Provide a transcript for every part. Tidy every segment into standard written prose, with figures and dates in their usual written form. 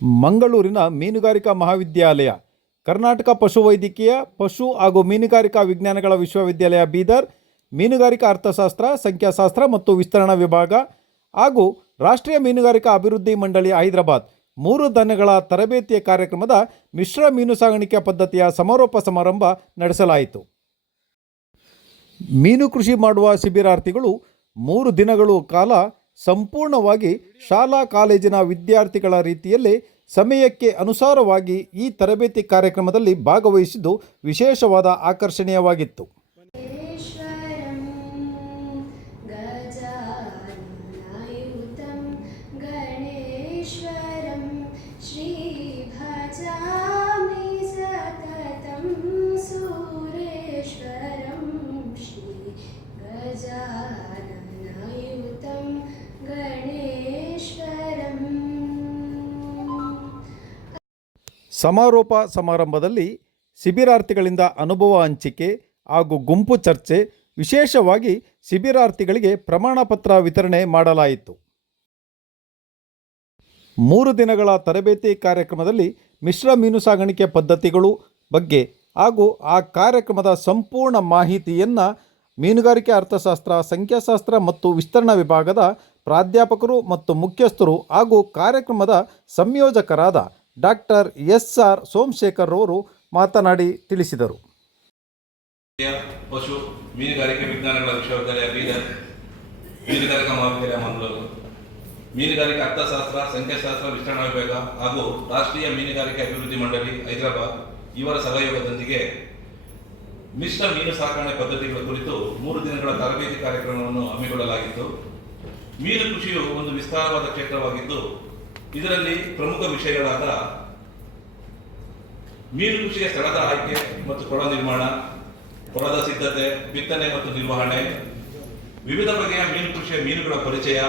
ಮಂಗಳೂರಿನ ಮೀನುಗಾರಿಕಾ ಮಹಾವಿದ್ಯಾಲಯ, ಕರ್ನಾಟಕ ಪಶುವೈದ್ಯಕೀಯ ಪಶು ಹಾಗೂ ಮೀನುಗಾರಿಕಾ ವಿಜ್ಞಾನಗಳ ವಿಶ್ವವಿದ್ಯಾಲಯ ಬೀದರ್, ಮೀನುಗಾರಿಕಾ ಅರ್ಥಶಾಸ್ತ್ರ, ಸಂಖ್ಯಾಶಾಸ್ತ್ರ ಮತ್ತು ವಿಸ್ತರಣಾ ವಿಭಾಗ ಹಾಗೂ ರಾಷ್ಟ್ರೀಯ ಮೀನುಗಾರಿಕಾ ಅಭಿವೃದ್ಧಿ ಮಂಡಳಿ ಹೈದರಾಬಾದ್ 3 ದಿನಗಳ ತರಬೇತಿಯ ಕಾರ್ಯಕ್ರಮದ ಮಿಶ್ರ ಮೀನು ಸಾಗಾಣಿಕೆ ಪದ್ಧತಿಯ ಸಮಾರೋಪ ಸಮಾರಂಭ ನಡೆಸಲಾಯಿತು. ಮೀನು ಕೃಷಿ ಮಾಡುವ ಶಿಬಿರಾರ್ಥಿಗಳು 3 ದಿನಗಳ ಕಾಲ ಸಂಪೂರ್ಣವಾಗಿ ಶಾಲಾ ಕಾಲೇಜಿನ ವಿದ್ಯಾರ್ಥಿಗಳ ರೀತಿಯಲ್ಲಿ ಸಮಯಕ್ಕೆ ಅನುಸಾರವಾಗಿ ಈ ತರಬೇತಿ ಕಾರ್ಯಕ್ರಮದಲ್ಲಿ ಭಾಗವಹಿಸಿದ್ದು ವಿಶೇಷವಾದ ಆಕರ್ಷಣೀಯವಾಗಿತ್ತು. ಸಮಾರೋಪ ಸಮಾರಂಭದಲ್ಲಿ ಶಿಬಿರಾರ್ಥಿಗಳಿಂದ ಅನುಭವ ಹಂಚಿಕೆ ಹಾಗೂ ಗುಂಪು ಚರ್ಚೆ, ವಿಶೇಷವಾಗಿ ಶಿಬಿರಾರ್ಥಿಗಳಿಗೆ ಪ್ರಮಾಣ ಪತ್ರ ವಿತರಣೆ ಮಾಡಲಾಯಿತು. 3 ದಿನಗಳ ತರಬೇತಿ ಕಾರ್ಯಕ್ರಮದಲ್ಲಿ ಮಿಶ್ರ ಮೀನು ಸಾಗಾಣಿಕೆ ಪದ್ಧತಿಗಳು ಬಗ್ಗೆ ಹಾಗೂ ಆ ಕಾರ್ಯಕ್ರಮದ ಸಂಪೂರ್ಣ ಮಾಹಿತಿಯನ್ನು ಮೀನುಗಾರಿಕೆ ಅರ್ಥಶಾಸ್ತ್ರ, ಸಂಖ್ಯಾಶಾಸ್ತ್ರ ಮತ್ತು ವಿಸ್ತರಣಾ ವಿಭಾಗದ ಪ್ರಾಧ್ಯಾಪಕರು ಮತ್ತು ಮುಖ್ಯಸ್ಥರು ಹಾಗೂ ಕಾರ್ಯಕ್ರಮದ ಸಂಯೋಜಕರಾದ ಡಾಕ್ಟರ್ ಎಸ್.ಆರ್. ಸೋಮಶೇಖರ್ ಅವರು ಮಾತನಾಡಿ ತಿಳಿಸಿದರು. ಪಶು ಮೀನುಗಾರಿಕೆ ವಿಜ್ಞಾನಗಳ ವಿಶ್ವವಿದ್ಯಾಲಯ ಬೀದರ್, ಮೀನುಗಾರಿಕಾ ಮಹಾವಿದ್ಯಾಲಯ ಮಂಗಳೂರು, ಮೀನುಗಾರಿಕೆ ಅರ್ಥಶಾಸ್ತ್ರ, ಸಂಖ್ಯಾಶಾಸ್ತ್ರ, ವಿಸ್ತರಣಾ ವಿಭಾಗ ಹಾಗೂ ರಾಷ್ಟ್ರೀಯ ಮೀನುಗಾರಿಕೆ ಅಭಿವೃದ್ಧಿ ಮಂಡಳಿ ಹೈದರಾಬಾದ್ ಇವರ ಸಹಯೋಗದೊಂದಿಗೆ ಮಿಶ್ರ ಮೀನು ಸಾಕಣೆ ಪದ್ಧತಿಗಳ ಕುರಿತು 3 ದಿನಗಳ ತರಬೇತಿ ಕಾರ್ಯಕ್ರಮವನ್ನು ಹಮ್ಮಿಕೊಳ್ಳಲಾಗಿತ್ತು. ಮೀನು ಕೃಷಿಯು ಒಂದು ವಿಸ್ತಾರವಾದ ಕ್ಷೇತ್ರವಾಗಿದ್ದು, ಇದರಲ್ಲಿ ಪ್ರಮುಖ ವಿಷಯಗಳಾದ ಮೀನು ಕೃಷಿಯ ಸ್ಥಳದ ಆಯ್ಕೆ ಮತ್ತು ಕೊಳ ನಿರ್ಮಾಣ, ಕೊಳದ ಸಿದ್ಧತೆ, ಬಿತ್ತನೆ ಮತ್ತು ನಿರ್ವಹಣೆ, ವಿವಿಧ ಬಗೆಯ ಮೀನು ಕೃಷಿಯ ಮೀನುಗಳ ಪರಿಚಯ,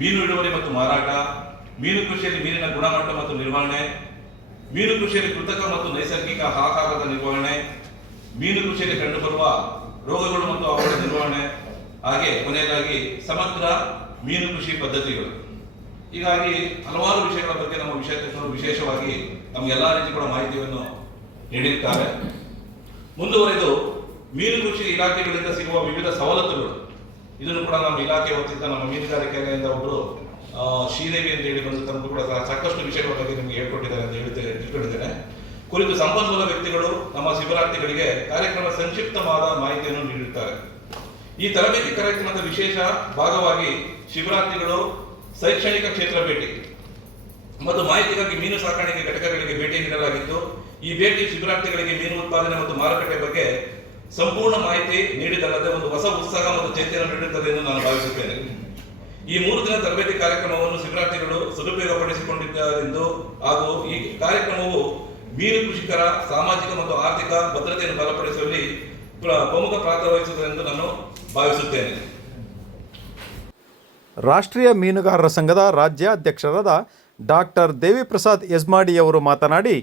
ಮೀನು ಇಳುವರಿ ಮತ್ತು ಮಾರಾಟ, ಮೀನು ಕೃಷಿಯಲ್ಲಿ ಮೀನಿನ ಗುಣಮಟ್ಟ ಮತ್ತು ನಿರ್ವಹಣೆ, ಮೀನು ಕೃಷಿಯಲ್ಲಿ ಕೃತಕ ಮತ್ತು ನೈಸರ್ಗಿಕ ಆಹಾರದ ನಿರ್ವಹಣೆ, ಮೀನು ಕೃಷಿಯಲ್ಲಿ ಕಂಡುಬರುವ ರೋಗಗಳು ಮತ್ತು ಅವುಗಳ ನಿರ್ವಹಣೆ, ಹಾಗೆ ಕೊನೆಯದಾಗಿ ಸಮಗ್ರ ಮೀನು ಕೃಷಿ ಪದ್ಧತಿಗಳು. ಹೀಗಾಗಿ ಹಲವಾರು ವಿಷಯಗಳ ಬಗ್ಗೆ ನಮ್ಮ ವಿಶೇಷವಾಗಿ ನಮಗೆಲ್ಲ ರೀತಿಗಳ ಮಾಹಿತಿಯನ್ನು ನೀಡಿರುತ್ತಾರೆ. ಮುಂದುವರೆದು ಮೀನು ಕೃಷಿ ಇಲಾಖೆಗಳಿಂದ ಸಿಗುವ ವಿವಿಧ ಸವಲತ್ತುಗಳು, ಇದನ್ನು ಕೂಡ ನಮ್ಮ ಇಲಾಖೆ ವತಿಯಿಂದ ನಮ್ಮ ಮೀನುಗಾರಿಕೆಯಿಂದ ಒಬ್ಬರು ಶ್ರೀದೇವಿ ಅಂತ ಹೇಳಿ ಬಂದು ತನಗೂ ಕೂಡ ಸಾಕಷ್ಟು ವಿಷಯಗಳ ಬಗ್ಗೆ ನಿಮಗೆ ಹೇಳ್ಕೊಟ್ಟಿದ್ದಾರೆ ಅಂತ ತಿಳ್ಕೊಂಡಿದ್ದೇನೆ. ಕುರಿತು ಸಂಪನ್ಮೂಲ ವ್ಯಕ್ತಿಗಳು ನಮ್ಮ ಶಿಬಿರಾರ್ಥಿಗಳಿಗೆ ಕಾರ್ಯಕ್ರಮದ ಸಂಕ್ಷಿಪ್ತವಾದ ಮಾಹಿತಿಯನ್ನು ನೀಡಿರುತ್ತಾರೆ. ಈ ತರಬೇತಿ ಕಾರ್ಯಕ್ರಮದ ವಿಶೇಷ ಭಾಗವಾಗಿ ಶಿಬಿರಾರ್ಥಿಗಳು ಶೈಕ್ಷಣಿಕ ಕ್ಷೇತ್ರ ಭೇಟಿ ಮತ್ತು ಮಾಹಿತಿಗಾಗಿ ಮೀನು ಸಾಕಾಣಿಕೆ ಘಟಕಗಳಿಗೆ ಭೇಟಿ ನೀಡಲಾಗಿತ್ತು. ಈ ಭೇಟಿ ಶಿಬಿರಾರ್ಥಿಗಳಿಗೆ ಮೀನು ಉತ್ಪಾದನೆ ಮತ್ತು ಮಾರುಕಟ್ಟೆ ಬಗ್ಗೆ ಸಂಪೂರ್ಣ ಮಾಹಿತಿ ನೀಡಿದಲ್ಲದೆ ಒಂದು ಹೊಸ ಉತ್ಸಾಹ ಮತ್ತು ಚೈತನ್ಯ ನೀಡುತ್ತದೆ ಎಂದು ನಾನು ಭಾವಿಸುತ್ತೇನೆ. ಈ 3 ದಿನ ತರಬೇತಿ ಕಾರ್ಯಕ್ರಮವನ್ನು ಶಿಬಿರಾರ್ಥಿಗಳು ಸದುಪಯೋಗಪಡಿಸಿಕೊಂಡಿದ್ದಾರೆಂದು ಹಾಗೂ ಈ ಕಾರ್ಯಕ್ರಮವು ಮೀನು ಕೃಷಿಕರ ಸಾಮಾಜಿಕ ಮತ್ತು ಆರ್ಥಿಕ ಭದ್ರತೆಯನ್ನು ಬಲಪಡಿಸುವಲ್ಲಿ ಪ್ರಮುಖ ಪಾತ್ರ ವಹಿಸುತ್ತದೆ ಎಂದು ನಾನು ಭಾವಿಸುತ್ತೇನೆ. ರಾಷ್ಟ್ರೀಯ ಮೀನುಗಾರರ ಸಂಘದ ರಾಜ್ಯ ಅಧ್ಯಕ್ಷರಾದ ಡಾಕ್ಟರ್ ದೇವಿಪ್ರಸಾದ್ ಯಜ್ಮಾಡಿ ಅವರು ಮಾತನಾಡಿ,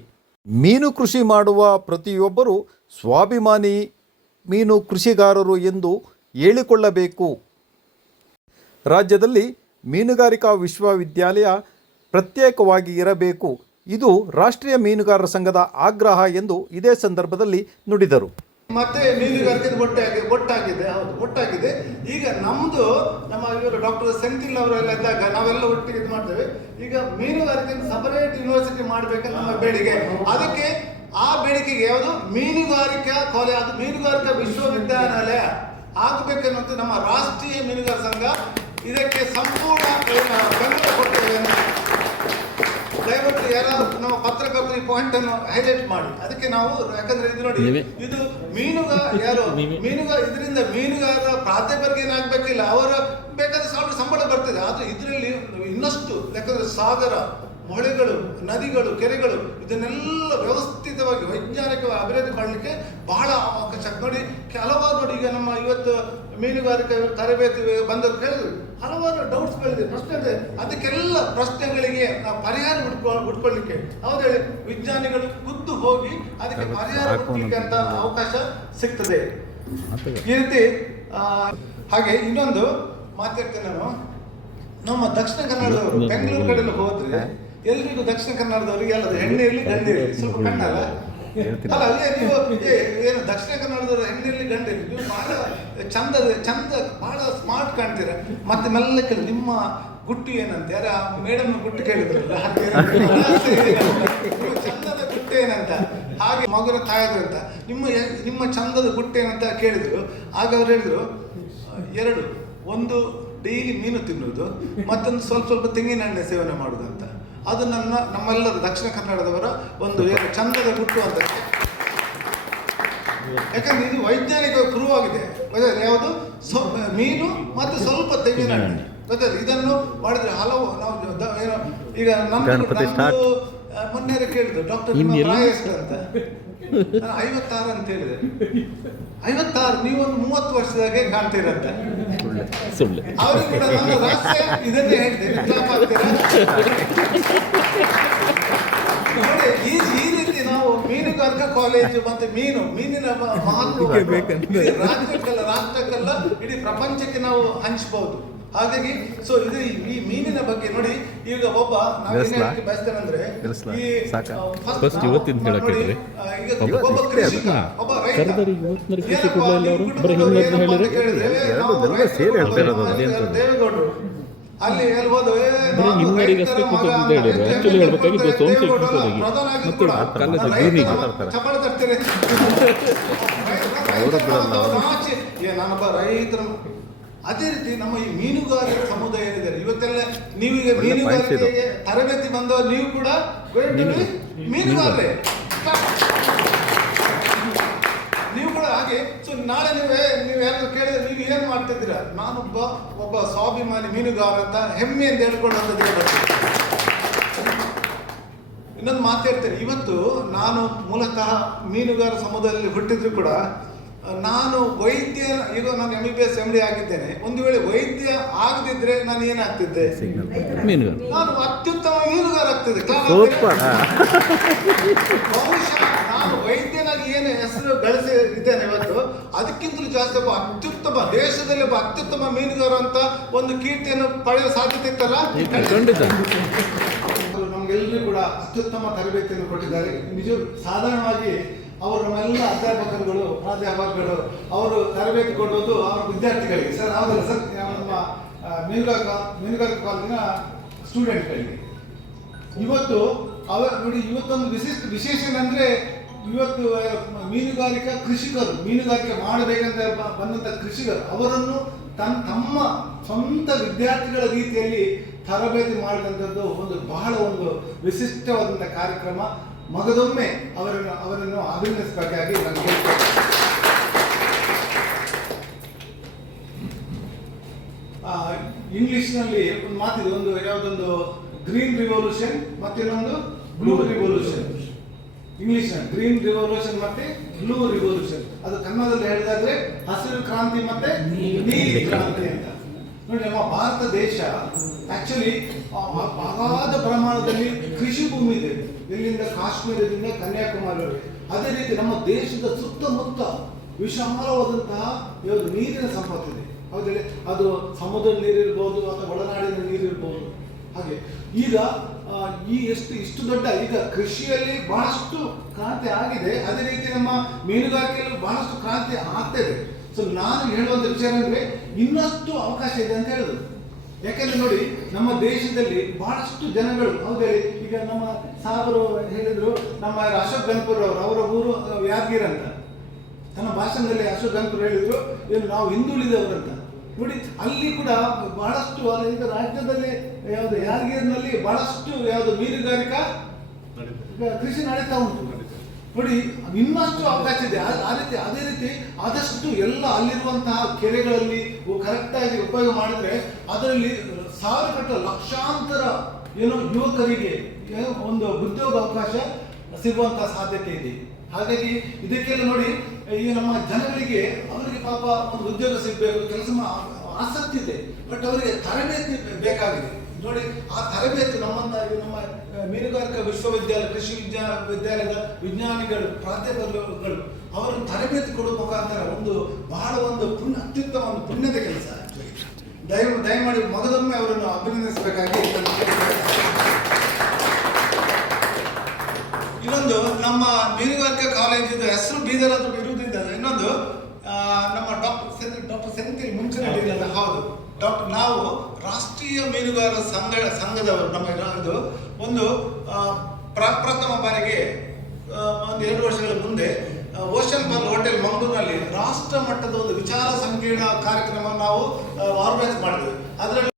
ಮೀನು ಕೃಷಿ ಮಾಡುವ ಪ್ರತಿಯೊಬ್ಬರೂ ಸ್ವಾಭಿಮಾನಿ ಮೀನು ಕೃಷಿಗಾರರು ಎಂದು ಹೇಳಿಕೊಳ್ಳಬೇಕು. ರಾಜ್ಯದಲ್ಲಿ ಮೀನುಗಾರಿಕಾ ವಿಶ್ವವಿದ್ಯಾಲಯ ಪ್ರತ್ಯೇಕವಾಗಿ ಇರಬೇಕು. ಇದು ರಾಷ್ಟ್ರೀಯ ಮೀನುಗಾರರ ಸಂಘದ ಆಗ್ರಹ ಎಂದು ಇದೇ ಸಂದರ್ಭದಲ್ಲಿ ನುಡಿದರು. ಮತ್ತೆ ಮೀನುಗಾರಿಕೆ ಒಟ್ಟಾಗಿದೆ. ಈಗ ನಮ್ಮ ಇವರು ಡಾಕ್ಟರ್ ಸೆಂಥಿಲ್ ಅವರೆಲ್ಲ ಇದ್ದಾಗ ನಾವೆಲ್ಲ ಒಟ್ಟಿಗೆ ಇದು ಮಾಡ್ತೇವೆ. ಈಗ ಮೀನುಗಾರಿಕೆ ಸಪರೇಟ್ ಯೂನಿವರ್ಸಿಟಿ ಮಾಡಬೇಕಂತ ನಮ್ಮ ಬೇಡಿಕೆ. ಅದಕ್ಕೆ ಆ ಬೇಡಿಕೆಗೆ ಯಾವುದು ಮೀನುಗಾರಿಕಾ ಕಾಲೇಜ್, ಅದು ಮೀನುಗಾರಿಕಾ ವಿಶ್ವವಿದ್ಯಾನಿಲಯ ಆಗಬೇಕನ್ನುವಂಥ ನಮ್ಮ ರಾಷ್ಟ್ರೀಯ ಮೀನುಗಾರ ಸಂಘ ಇದಕ್ಕೆ ಸಂಪೂರ್ಣ ಬೆಂಬಲ ಕೊಡ್ತೇವೆ. ದಯವಿಟ್ಟು ಯಾರಾದ್ರೂ ನಮ್ಮ ಪತ್ರಕರ್ತರು ಈ ಪಾಯಿಂಟ್ ಅನ್ನು ಹೈಲೈಟ್ ಮಾಡಿ. ಅದಕ್ಕೆ ನಾವು ಯಾಕಂದ್ರೆ ಇದು ನೋಡಿ, ಇದು ಇದರಿಂದ ಮೀನುಗಾರರ ಪ್ರಾಧ್ಯಾಪಕರಿಗೆ ಏನಾಗಬೇಕಿಲ್ಲ, ಅವರ ಬೇಕಾದ ಸಂಬಳ ಬರ್ತದೆ. ಆದ್ರೆ ಇದರಲ್ಲಿ ಇನ್ನಷ್ಟು ಯಾಕಂದ್ರೆ ಸಾಗರ, ಹೊಳೆಗಳು, ನದಿಗಳು, ಕೆರೆಗಳು ಇದನ್ನೆಲ್ಲ ವ್ಯವಸ್ಥಿತವಾಗಿ ವೈಜ್ಞಾನಿಕವಾಗಿ ಅಭಿವೃದ್ಧಿ ಮಾಡಲಿಕ್ಕೆ ಬಹಳ ಅವಕಾಶ ನೋಡಿ. ಹಲವಾರು ನೋಡಿ, ಈಗ ನಮ್ಮ ಇವತ್ತು ಮೀನುಗಾರಿಕೆ ತರಬೇತಿ ಬಂದವರು ಕೇಳಿದ್ರು, ಹಲವಾರು ಡೌಟ್ಸ್ಗಳಿದೆ, ಪ್ರಶ್ನೆ ಇದೆ. ಅದಕ್ಕೆಲ್ಲ ಪ್ರಶ್ನೆಗಳಿಗೆ ನಾವು ಪರಿಹಾರ ಹುಡ್ಕೊಳ್ಳಿಕ್ಕೆ ಹೌದು ಹೇಳಿ ವಿಜ್ಞಾನಿಗಳು ಖುದ್ದು ಹೋಗಿ ಅದಕ್ಕೆ ಪರಿಹಾರ ಹುಡುಕಲಿಕ್ಕೆ ಅಂತ ಅವಕಾಶ ಸಿಗ್ತದೆ. ಈ ರೀತಿ ಹಾಗೆ ಇನ್ನೊಂದು ಮಾತಾಡ್ತೇನೆ ನಾನು. ನಮ್ಮ ದಕ್ಷಿಣ ಕನ್ನಡದವರು ಬೆಂಗಳೂರು ಕಡೆಯಲ್ಲಿ ಹೋದ್ರೆ ಎಲ್ರಿಗೂ ದಕ್ಷಿಣ ಕನ್ನಡದವರಿಗೆ ಅಲ್ಲದು ಹೆಣ್ಣು ಇರಲಿ ಗಂಡು ಇರಲಿ ಸ್ವಲ್ಪ ಕಣ್ಣಲ್ಲ ಅಲ್ಲ ಅದೇ ನೀವು ಏನು ದಕ್ಷಿಣ ಕನ್ನಡದವರು ಹೆಣ್ಣಿರಲಿ ಗಂಡು ಇರಲಿ ನೀವು ಭಾಳ ಚಂದ ಭಾಳ ಸ್ಮಾರ್ಟ್ ಕಾಣ್ತೀರ. ಮತ್ತೆ ಮೆಲ್ಲ ಕೇಳಿ ನಿಮ್ಮ ಗುಟ್ಟು ಏನಂತ ಯಾರ ಮೇಡಮ್ ಗುಟ್ಟು ಕೇಳಿದ್ರಲ್ಲ ಚಂದದ ಗುಟ್ಟು ಏನಂತ, ಹಾಗೆ ಮಗುನ ತಾಯದ್ರು ಅಂತ ನಿಮ್ಮ ಚಂದದ ಗುಟ್ಟು ಏನಂತ ಕೇಳಿದ್ರು. ಆಗ ಅವ್ರು ಹೇಳಿದ್ರು 2, ಒಂದು ಡೈಲಿ ಮೀನು ತಿನ್ನುವುದು, ಮತ್ತೊಂದು ಸ್ವಲ್ಪ ತೆಂಗಿನೆಣ್ಣೆ ಸೇವನೆ ಮಾಡುವುದಂತ. ಅದು ನಮ್ಮೆಲ್ಲರ ದಕ್ಷಿಣ ಕನ್ನಡದವರ ಒಂದು ಚಂದದ ಗುಟ್ಟು ಅಂತ. ಯಾಕಂದ್ರೆ ಇದು ವೈಜ್ಞಾನಿಕ ಪ್ರೂವ್ ಆಗಿದೆ. ಯಾವುದು ಮೀನು ಮತ್ತು ಸ್ವಲ್ಪ ತೆಂಗಿನೆಣ್ಣೆ ಗೊತ್ತಾಯ್ತು. ಇದನ್ನು ಮಾಡಿದ್ರೆ ಹಲವು ನಾವು ಏನೋ ಈಗ ನಮ್ದು ಮೊನ್ನೆ ಕೇಳಿದ್ರು ಡಾಕ್ಟರ್ ನಿಮ್ಮ ಪ್ರಾಯ ಎಷ್ಟು ಅಂತ, ನಾನು 56 ಅಂತ ಹೇಳಿದೆ. 56 ನೀವೊಂದು 30 ವರ್ಷದಾಗೆ ಕಾಣ್ತೀರಂತ. ಅವ್ರಿಗೆ ಕೂಡ ನನ್ನ ರಹಸ್ಯ ಇದನ್ನೇ ಹೇಳ್ತೇನೆ. ನೋಡಿ ಈ ರೀತಿ ನಾವು ಮೀನುಗಾರಿಕಾ ಕಾಲೇಜು ಮತ್ತೆ ಮೀನಿನ ಮಹತ್ವ ರಾಜ್ಯಕ್ಕಲ್ಲ ರಾಷ್ಟ್ರಕ್ಕಲ್ಲ ಇಡೀ ಪ್ರಪಂಚಕ್ಕೆ ನಾವು ಹಂಚಬಹುದು. ಹಾಗಾಗಿ ಸೊ ಇದು ಈ ಮೀನಿನ ಬಗ್ಗೆ ನೋಡಿ. ಈಗ ಒಬ್ಬ ನಾವೇನು ಬಯಸ್ತೇನೆ ಅಂದ್ರೆ ಒಬ್ಬ ಕೃಷಿಕ ಒಬ್ಬ ರೈತ ದೇವೇಗೌಡರು ಅಲ್ಲಿ ಹೇಳ್ಬೋದು ಚಪ್ಪಳ ತರ್ತೀರಿ ನಾನೊಬ್ಬ ರೈತರ. ಅದೇ ರೀತಿ ನಮ್ಮ ಈ ಮೀನುಗಾರರ ಸಮುದಾಯ ಏನಿದೆ ಇವತ್ತೆಲ್ಲ ನೀವೀಗ ಮೀನುಗಾರಿಕೆಗೆ ತರಬೇತಿ ಬಂದವರು ನೀವು ಕೂಡ ಮೀನುಗಾರರೇ ನೀವು ಕೂಡ ಹಾಗೆ. ಸೊ ನಾಳೆ ನೀವು ಯಾರು ಕೇಳಿದ್ರೆ ನೀವು ಏನು ಮಾಡ್ತಿದ್ದೀರಾ, ಒಬ್ಬ ಸ್ವಾಭಿಮಾನಿ ಮೀನುಗಾರ ಅಂತ ಹೆಮ್ಮೆಯಿಂದ ಹೇಳ್ಕೊಳ್ಳೋಂಥದ್ದು. ಇನ್ನೊಂದು ಮಾತಾಡ್ತೇನೆ. ಇವತ್ತು ನಾನು ಮೂಲತಃ ಮೀನುಗಾರ ಸಮುದಾಯದಲ್ಲಿ ಹುಟ್ಟಿದ್ರು ಕೂಡ ನಾನು ವೈದ್ಯ, ಈಗ ನಾನು MBBS MD ಆಗಿದ್ದೇನೆ. ಒಂದು ವೇಳೆ ವೈದ್ಯ ಆಗದಿದ್ರೆ ನಾನು ಏನಾಗ್ತಿದ್ದೆ, ನಾನು ಅತ್ಯುತ್ತಮ ಮೀನುಗಾರ ಆಗ್ತಿದ್ದೆ. ಬಹುಶಃ ನಾನು ವೈದ್ಯನಾಗಿ ಏನು ಹೆಸರು ಗಳಿಸಿದ್ದೇನೆ ಇವತ್ತು ಅದಕ್ಕಿಂತಲೂ ಜಾಸ್ತಿ ಒಬ್ಬ ಅತ್ಯುತ್ತಮ ದೇಶದಲ್ಲಿ ಒಬ್ಬ ಅತ್ಯುತ್ತಮ ಮೀನುಗಾರ ಅಂತ ಒಂದು ಕೀರ್ತಿಯನ್ನು ಪಡೆಯುವ ಸಾಧ್ಯತೆ ಇತ್ತಲ್ಲ. ನಮ್ಗೆಲ್ಲರೂ ಕೂಡ ಅತ್ಯುತ್ತಮ ತರಬೇತಿಯನ್ನು ಕೊಟ್ಟಿದ್ದಾರೆ. ನಿಜ ಸಾಧಾರಣವಾಗಿ ಅವರು ನಮ್ಮೆಲ್ಲ ಅಧ್ಯಾಪಕರುಗಳು ಪ್ರಾಧ್ಯಾಪಕರು ಅವರು ತರಬೇತಿ ಕೊಡುವುದು ಅವರ ವಿದ್ಯಾರ್ಥಿಗಳಿಗೆ. ಸರ್ ಹೌದಲ್ಲ ಸರ್, ನಮ್ಮ ಮೀನುಗಾರಿಕಾ ಕಾಲೇಜಿನ ಸ್ಟೂಡೆಂಟ್ಗಳಿಗೆ ಇವತ್ತು ನೋಡಿ ಇವತ್ತೊಂದು ವಿಶೇಷ ಅಂದರೆ ಇವತ್ತು ಮೀನುಗಾರಿಕಾ ಕೃಷಿಕರು ಮೀನುಗಾರಿಕೆ ಮಾಡಬೇಕಂತ ಬಂದಂಥ ಕೃಷಿಕರು ಅವರನ್ನು ತಮ್ಮ ಸ್ವಂತ ವಿದ್ಯಾರ್ಥಿಗಳ ರೀತಿಯಲ್ಲಿ ತರಬೇತಿ ಮಾಡಿದಂಥದ್ದು ಬಹಳ ವಿಶಿಷ್ಟವಾದಂಥ ಕಾರ್ಯಕ್ರಮ. ಮಗದೊಮ್ಮೆ ಅವರನ್ನು ಅಭಿನಂದಿಸಬೇಕಾಗಿ ನಾನು ಹೇಳ್ತೇನೆ. ಇಂಗ್ಲಿಷ್ನಲ್ಲಿ ಒಂದು ಮಾತಿದೆ, ಯಾವುದೊಂದು ಗ್ರೀನ್ ರಿವಲ್ಯೂಷನ್ ಮತ್ತಿನ್ನೊಂದು ಬ್ಲೂ ರಿವಲ್ಯೂಷನ್. ಇಂಗ್ಲಿಷ್ನಲ್ಲಿ ಗ್ರೀನ್ ರಿವಲ್ಯೂಷನ್ ಮತ್ತೆ ಬ್ಲೂ ರಿವಲ್ಯೂಷನ್. ಅದು ಕನ್ನಡದಲ್ಲಿ ಹೇಳಿದಾದ್ರೆ ಹಸಿರು ಕ್ರಾಂತಿ ಮತ್ತೆ ನೀಲಿ ಕ್ರಾಂತಿ ಅಂತ. ನೋಡಿ ನಮ್ಮ ಭಾರತ ದೇಶ ಆಕ್ಚುಲಿ ಅಗಾಧ ಪ್ರಮಾಣದಲ್ಲಿ ಕೃಷಿ ಭೂಮಿ ಇದೆ. ಇಲ್ಲಿಂದ ಕಾಶ್ಮೀರದಿಂದ ಕನ್ಯಾಕುಮಾರಿವರೆಗೆ. ಅದೇ ರೀತಿ ನಮ್ಮ ದೇಶದ ಸುತ್ತಮುತ್ತ ವಿಶಾಲವಾದಂತಹ ನೀರಿನ ಸಂಪತ್ತಿದೆ. ಹೌದಿಲ್ಲ, ಅದು ಸಮುದ್ರದ ನೀರಿರ್ಬೋದು ಅಥವಾ ಒಳನಾಡಿನ ನೀರಿರ್ಬೋದು. ಹಾಗೆ ಈಗ ಇಷ್ಟು ದೊಡ್ಡ ಈಗ ಕೃಷಿಯಲ್ಲಿ ಬಹಳಷ್ಟು ಕ್ರಾಂತಿ ಆಗಿದೆ. ಅದೇ ರೀತಿ ನಮ್ಮ ಮೀನುಗಾರಿಕೆಯಲ್ಲಿ ಬಹಳಷ್ಟು ಕ್ರಾಂತಿ ಆಗ್ತದೆ. ಸೊ ನಾನು ಹೇಳುವಂಥ ವಿಚಾರ ಅಂದರೆ ಇನ್ನಷ್ಟು ಅವಕಾಶ ಇದೆ ಅಂತ ಹೇಳುದು. ಯಾಕಂದ್ರೆ ನೋಡಿ ನಮ್ಮ ದೇಶದಲ್ಲಿ ಬಹಳಷ್ಟು ಜನಗಳು ಹೌದೇಳಿ. ಈಗ ನಮ್ಮ ಸಾಬರು ಹೇಳಿದ್ರು, ನಮ್ಮ ಅಶೋಕ್ ಗನ್ಪುರ್ ಅವರ ಊರು ಯಾದಗಿರಿ ಅಂತ. ತನ್ನ ಭಾಷಣದಲ್ಲಿ ಅಶೋಕ್ ಗನ್ಪುರ್ ಹೇಳಿದ್ರು ಏನು ನಾವು ಹಿಂದುಳಿದವರಂತ. ನೋಡಿ ಅಲ್ಲಿ ಕೂಡ ಬಹಳಷ್ಟು ಈಗ ರಾಜ್ಯದಲ್ಲಿ ಯಾವುದು ಯಾದಗಿರಿನಲ್ಲಿ ಬಹಳಷ್ಟು ಯಾವುದು ಮೀನುಗಾರಿಕಾ ಕೃಷಿ ನಡೀತಾ ಉಂಟು. ನೋಡಿ ಇನ್ನಷ್ಟು ಅವಕಾಶ ಇದೆ. ಅದೇ ರೀತಿ ಆದಷ್ಟು ಎಲ್ಲ ಅಲ್ಲಿರುವಂತಹ ಕೆರೆಗಳಲ್ಲಿ ಕರೆಕ್ಟಾಗಿ ಉಪಯೋಗ ಮಾಡಿದ್ರೆ ಅದರಲ್ಲಿ ಸಾವಿರಗಟ್ಟಲೆ ಲಕ್ಷಾಂತರ ಯುವಕರಿಗೆ ಒಂದು ಉದ್ಯೋಗ ಅವಕಾಶ ಸಿಗುವಂತಹ ಸಾಧ್ಯತೆ ಇದೆ. ಹಾಗಾಗಿ ಇದಕ್ಕೆಲ್ಲ ನೋಡಿ ಈ ನಮ್ಮ ಜನಗಳಿಗೆ ಅವರಿಗೆ ಪಾಪ ಒಂದು ಉದ್ಯೋಗ ಸಿಗಬೇಕು, ಕೆಲಸ ಆಸಕ್ತಿ ಇದೆ, ಬಟ್ ಅವರಿಗೆ ತರಬೇತಿ ಬೇಕಾಗಿದೆ. ನೋಡಿ ಆ ತರಬೇತಿ ನಮ್ಮ ಮೀನುಗಾರಿಕಾ ವಿಶ್ವವಿದ್ಯಾಲಯ ಕೃಷಿ ವಿದ್ಯಾಲಯದ ವಿಜ್ಞಾನಿಗಳು ಪ್ರಾಧ್ಯಾಪಕರುಗಳು ಅವರನ್ನು ತರಬೇತಿ ಕೊಡುವ ಮುಖಾಂತರ ಬಹಳ ಅತ್ಯುತ್ತಮ ಪುಣ್ಯದ ಕೆಲಸ. ದಯಮಾಡಿ ಮಗದೊಮ್ಮೆ ಅವರನ್ನು ಅಭಿನಂದಿಸಬೇಕಾಗಿ ಇನ್ನೊಂದು ನಮ್ಮ ಮೀನುಗಾರಿಕೆ ಕಾಲೇಜಿನ ಹೆಸರು ಬೀದರ್ ಅದು ಇರುವುದಿಲ್ಲ. ಇನ್ನೊಂದು ನಮ್ಮ ಡಾಕ್ಟರ್ ಸೆಂಥಿಲ್ ಮುಂಚೆ ಹೇಳಿದ್ರಲ್ಲ, ಹೌದು ಡಾಕ್ಟರ್, ನಾವು ರಾಷ್ಟ್ರೀಯ ಮೀನುಗಾರರ ಸಂಘದವರು ನಮ್ಮ ಇದು ಒಂದು ಪ್ರಥಮ ಬಾರಿಗೆ ಒಂದು 2 ವರ್ಷಗಳ ಮುಂದೆ ಓಷನ್ ಪಾಲ್ ಹೋಟೆಲ್ ಮಂಗಳೂರಿನಲ್ಲಿ ರಾಷ್ಟ್ರ ಮಟ್ಟದ ಒಂದು ವಿಚಾರ ಸಂಕಿರಣ ಕಾರ್ಯಕ್ರಮ ನಾವು ಆರ್ಗನೈಸ್ ಮಾಡಿದ್ವಿ. ಅದರಲ್ಲಿ